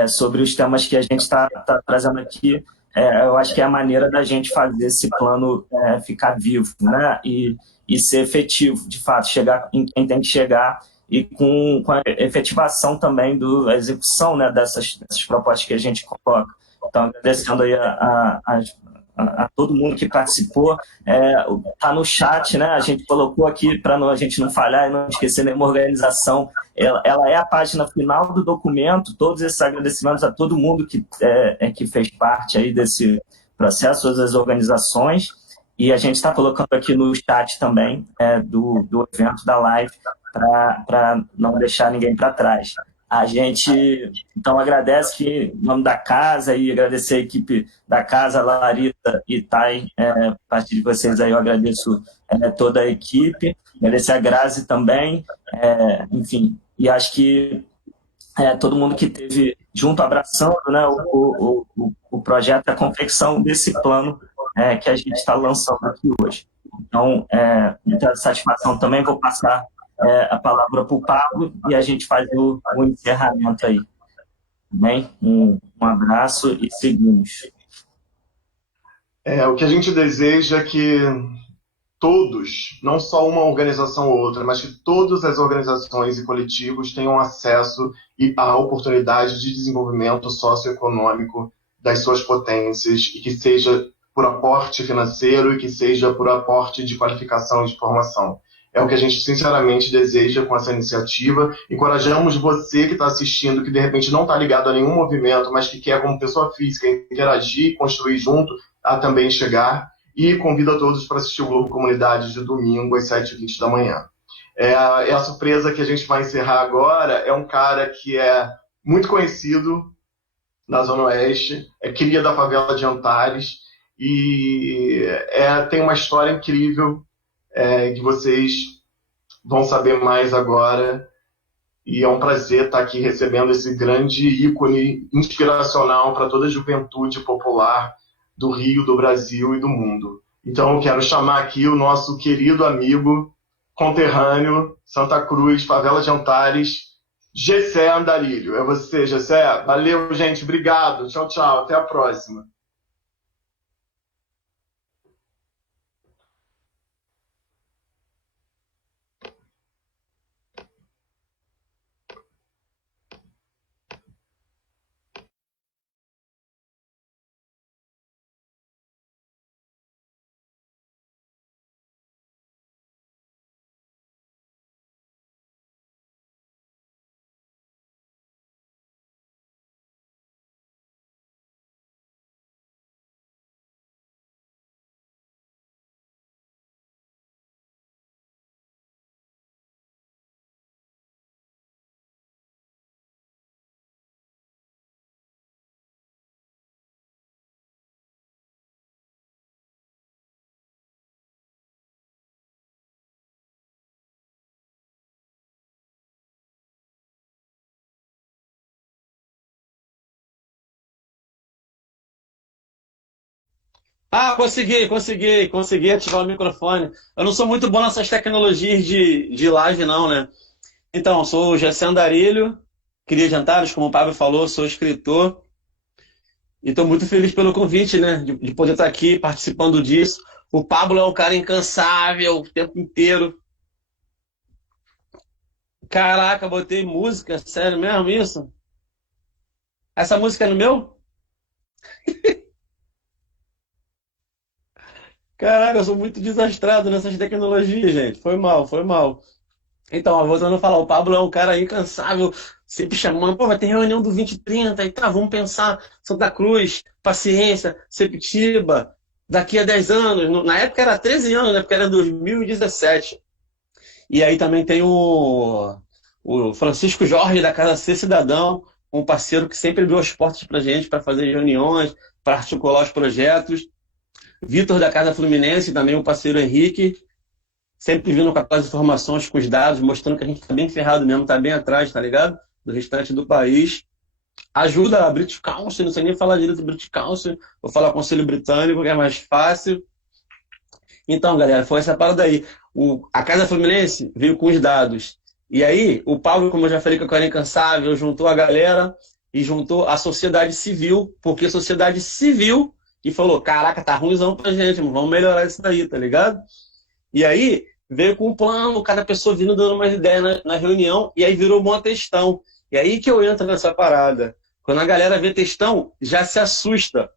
sobre os temas que a gente está trazendo aqui. Eu acho que é a maneira da gente fazer esse plano ficar vivo, né, e ser efetivo, de fato, chegar em quem tem que chegar e com a efetivação também da execução, né, dessas propostas que a gente coloca. Então, agradecendo aí a todo mundo que participou. Tá no chat, né? A gente colocou aqui para a gente não falhar e não esquecer nenhuma organização. Ela é a página final do documento. Todos esses agradecimentos a todo mundo que fez parte aí desse processo, todas as organizações. E a gente está colocando aqui no chat também do evento da live para não deixar ninguém para trás. A gente, então, agradece que, em nome da casa, e agradecer a equipe da casa, Larita e Thay, a partir de vocês aí eu agradeço toda a equipe, agradecer a Grazi também, enfim, e acho que todo mundo que esteve junto, abraçando, né, o projeto, a confecção desse plano que a gente está lançando aqui hoje. Então, muita satisfação também, vou passar a palavra para o Pablo e a gente faz o encerramento aí. Bem, um abraço e seguimos. O que a gente deseja é que todos, não só uma organização ou outra, mas que todas as organizações e coletivos tenham acesso à oportunidade de desenvolvimento socioeconômico das suas potências e que seja por aporte financeiro e que seja por aporte de qualificação e de formação. É o que a gente sinceramente deseja com essa iniciativa. Encorajamos você que está assistindo, que de repente não está ligado a nenhum movimento, mas que quer, como pessoa física, interagir, construir junto, a também chegar. E convido a todos para assistir o Globo Comunidade de domingo, às 7h20 da manhã. A surpresa que a gente vai encerrar agora é um cara que é muito conhecido na Zona Oeste, é cria da favela de Antares, e tem uma história incrível, que vocês vão saber mais agora, e é um prazer estar aqui recebendo esse grande ícone inspiracional para toda a juventude popular do Rio, do Brasil e do mundo. Então eu quero chamar aqui o nosso querido amigo, conterrâneo, Santa Cruz, favela de Antares, Gessé Andarilho. É você, Gessé. Valeu, gente. Obrigado. Tchau, tchau. Até a próxima. Ah, consegui ativar o microfone. Eu não sou muito bom nessas tecnologias de live, não, né? Então, sou o Gessé Andarilho, cria de Antares, como o Pablo falou, sou escritor. E estou muito feliz pelo convite, né? De poder estar aqui participando disso. O Pablo é um cara incansável o tempo inteiro. Caraca, botei música, sério mesmo isso? Essa música é no meu? Caraca, eu sou muito desastrado nessas tecnologias, gente. Foi mal, foi mal. Então, voltando a falar, o Pablo é um cara incansável, sempre chamando, pô, vai ter reunião do 2030 e tá, vamos pensar Santa Cruz, Paciência, Sepitiba, daqui a 10 anos. Na época era 13 anos, né, porque era 2017. E aí também tem o Francisco Jorge, da Casa Ser Cidadão, um parceiro que sempre abriu as portas pra gente, para fazer reuniões, para articular os projetos. Vitor, da Casa Fluminense, também o parceiro Henrique, sempre vindo com aquelas informações, com os dados, mostrando que a gente está bem ferrado mesmo, está bem atrás, tá ligado? Do restante do país. ajuda a British Council, não sei nem falar direito do British Council, vou falar Conselho Britânico, que é mais fácil. Então, galera, foi essa parada aí. A Casa Fluminense veio com os dados. E aí, o Pablo, como eu já falei com a Cara Incansável, juntou a galera e juntou a sociedade civil, porque a sociedade civil, e falou, caraca, tá ruimzão pra gente, vamos melhorar isso daí, tá ligado? E aí, veio com um plano, cada pessoa vindo dando umas ideias na reunião, e aí virou uma textão. E aí que eu entro nessa parada. Quando a galera vê textão, já se assusta.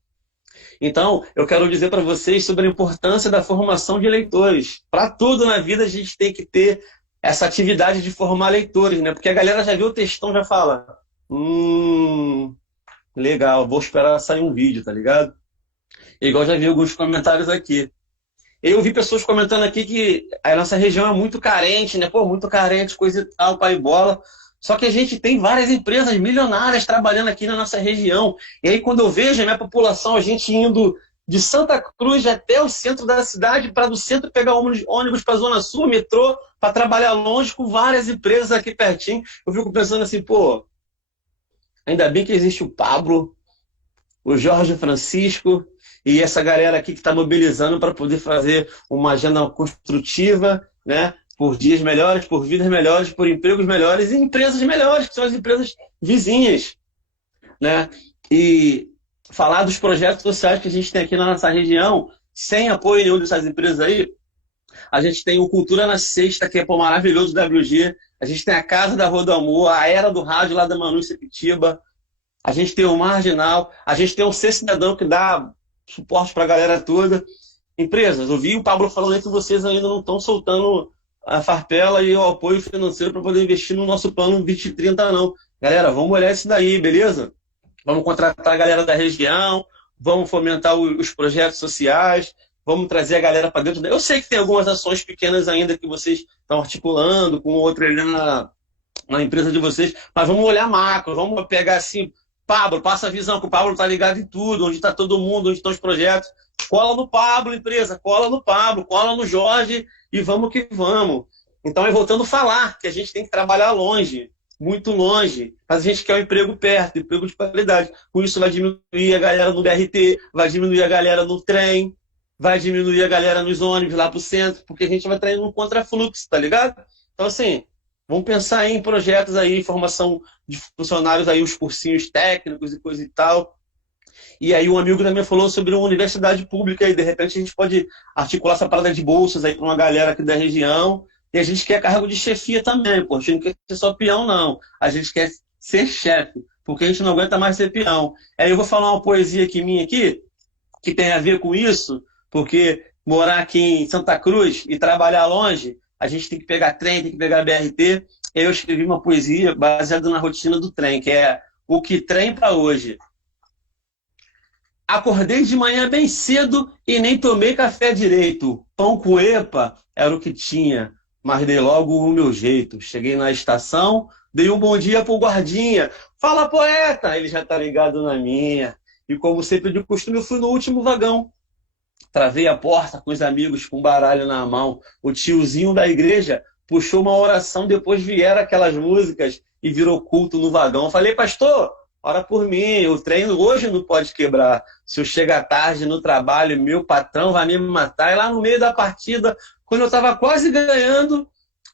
Então, eu quero dizer para vocês sobre a importância da formação de leitores. Para tudo na vida, a gente tem que ter essa atividade de formar leitores, né? Porque a galera já vê o textão, já fala, legal, vou esperar sair um vídeo, tá ligado? Igual já vi alguns comentários aqui. Eu vi pessoas comentando aqui que a nossa região é muito carente, né? Pô, muito carente, coisa e tal, pai e bola. Só que a gente tem várias empresas milionárias trabalhando aqui na nossa região. E aí, quando eu vejo a minha população, a gente indo de Santa Cruz até o centro da cidade, para do centro pegar ônibus para a Zona Sul, metrô, para trabalhar longe com várias empresas aqui pertinho. Eu fico pensando assim, pô, ainda bem que existe o Pablo, o Jorge Francisco e essa galera aqui que está mobilizando para poder fazer uma agenda construtiva, né? Por dias melhores, por vidas melhores, por empregos melhores e empresas melhores, que são as empresas vizinhas, né? E falar dos projetos sociais que a gente tem aqui na nossa região, sem apoio nenhum dessas empresas aí, a gente tem o Cultura na Sexta, que é pô, maravilhoso do WG, a gente tem a Casa da Rua do Amor, a Era do Rádio lá da Manu Sepitiba, a gente tem o Marginal, a gente tem o Ser Cidadão, que dá suporte para a galera toda. Empresas, eu vi o Pablo falando aí que vocês ainda não estão soltando a farpela e o apoio financeiro para poder investir no nosso plano 2030, não. Galera, vamos olhar isso daí, beleza? Vamos contratar a galera da região, vamos fomentar os projetos sociais, vamos trazer a galera para dentro. Eu sei que tem algumas ações pequenas ainda que vocês estão articulando com outra ali na empresa de vocês, mas vamos olhar macro, vamos pegar assim, Pablo, passa a visão, que o Pablo está ligado em tudo, onde está todo mundo, onde estão os projetos. Cola no Pablo, empresa, cola no Pablo, cola no Jorge e vamos que vamos. Então é voltando a falar que a gente tem que trabalhar longe, muito longe, mas a gente quer um emprego perto, emprego de qualidade. Com isso vai diminuir a galera no BRT, vai diminuir a galera no trem, vai diminuir a galera nos ônibus lá pro centro, porque a gente vai traindo um contrafluxo, tá ligado? Então assim, vamos pensar em projetos aí, formação de funcionários aí, os cursinhos técnicos e coisa e tal. E aí um amigo também falou sobre uma universidade pública e de repente a gente pode articular essa parada de bolsas aí para uma galera aqui da região. E a gente quer cargo de chefia também, pô. A gente não quer ser só peão, não. A gente quer ser chefe, porque a gente não aguenta mais ser peão. Aí eu vou falar uma poesia aqui minha aqui, que tem a ver com isso, porque morar aqui em Santa Cruz e trabalhar longe, a gente tem que pegar trem, tem que pegar BRT. Aí eu escrevi uma poesia baseada na rotina do trem, que é O que trem para hoje. Acordei de manhã bem cedo e nem tomei café direito. Pão com epa era o que tinha, mas dei logo o meu jeito. Cheguei na estação, dei um bom dia pro guardinha. Fala, poeta! Ele já tá ligado na minha. E como sempre de costume, eu fui no último vagão. Travei a porta com os amigos com um baralho na mão. O tiozinho da igreja puxou uma oração, depois vieram aquelas músicas e virou culto no vagão. Eu falei, pastor, ora por mim, o trem hoje não pode quebrar. Se eu chegar tarde no trabalho, meu patrão vai me matar. E lá no meio da partida, quando eu estava quase ganhando,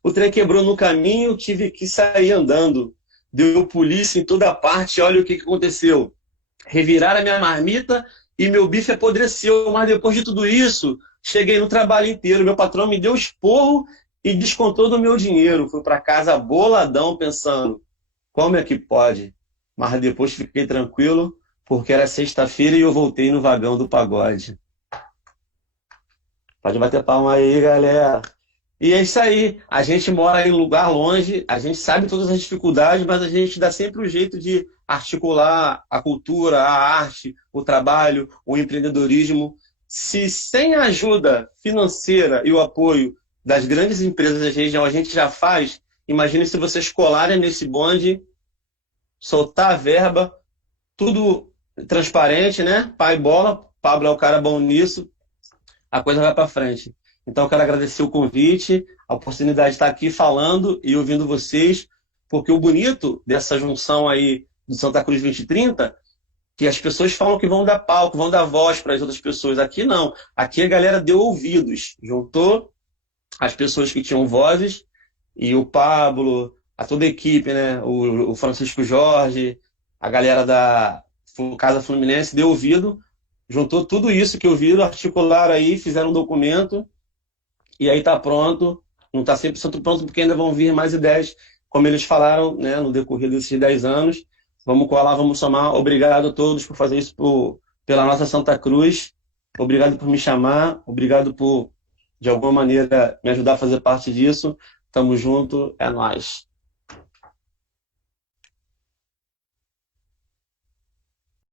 o trem quebrou no caminho, tive que sair andando. Deu polícia em toda parte, olha o que aconteceu. Reviraram a minha marmita e meu bife apodreceu. Mas depois de tudo isso, cheguei no trabalho inteiro. Meu patrão me deu esporro e descontou do meu dinheiro. Fui para casa boladão, pensando, como é que pode? Mas depois fiquei tranquilo, porque era sexta-feira e eu voltei no vagão do pagode. Pode bater palma aí, galera. E é isso aí. A gente mora em lugar longe, a gente sabe todas as dificuldades, mas a gente dá sempre o jeito de articular a cultura, a arte, o trabalho, o empreendedorismo. Se sem a ajuda financeira e o apoio das grandes empresas da região a gente já faz, imagine se vocês colarem nesse bonde, soltar a verba, tudo transparente, né? Pai bola, Pablo é o cara bom nisso, a coisa vai para frente. Então, eu quero agradecer o convite, a oportunidade de estar aqui falando e ouvindo vocês, porque o bonito dessa junção aí do Santa Cruz 2030, que as pessoas falam que vão dar palco, vão dar voz para as outras pessoas. Aqui não. Aqui a galera deu ouvidos, juntou as pessoas que tinham vozes, e o Pablo, a toda a equipe, né? O Francisco Jorge, a galera da Casa Fluminense deu ouvido, juntou tudo isso que ouviram, articularam aí, fizeram um documento, e aí está pronto. Não está 100% pronto, porque ainda vão vir mais ideias, como eles falaram, né, no decorrer desses 10 anos. Vamos colar, vamos somar. Obrigado a todos por fazer isso pela nossa Santa Cruz. Obrigado por me chamar. Obrigado por, de alguma maneira, me ajudar a fazer parte disso. Tamo junto. É nóis.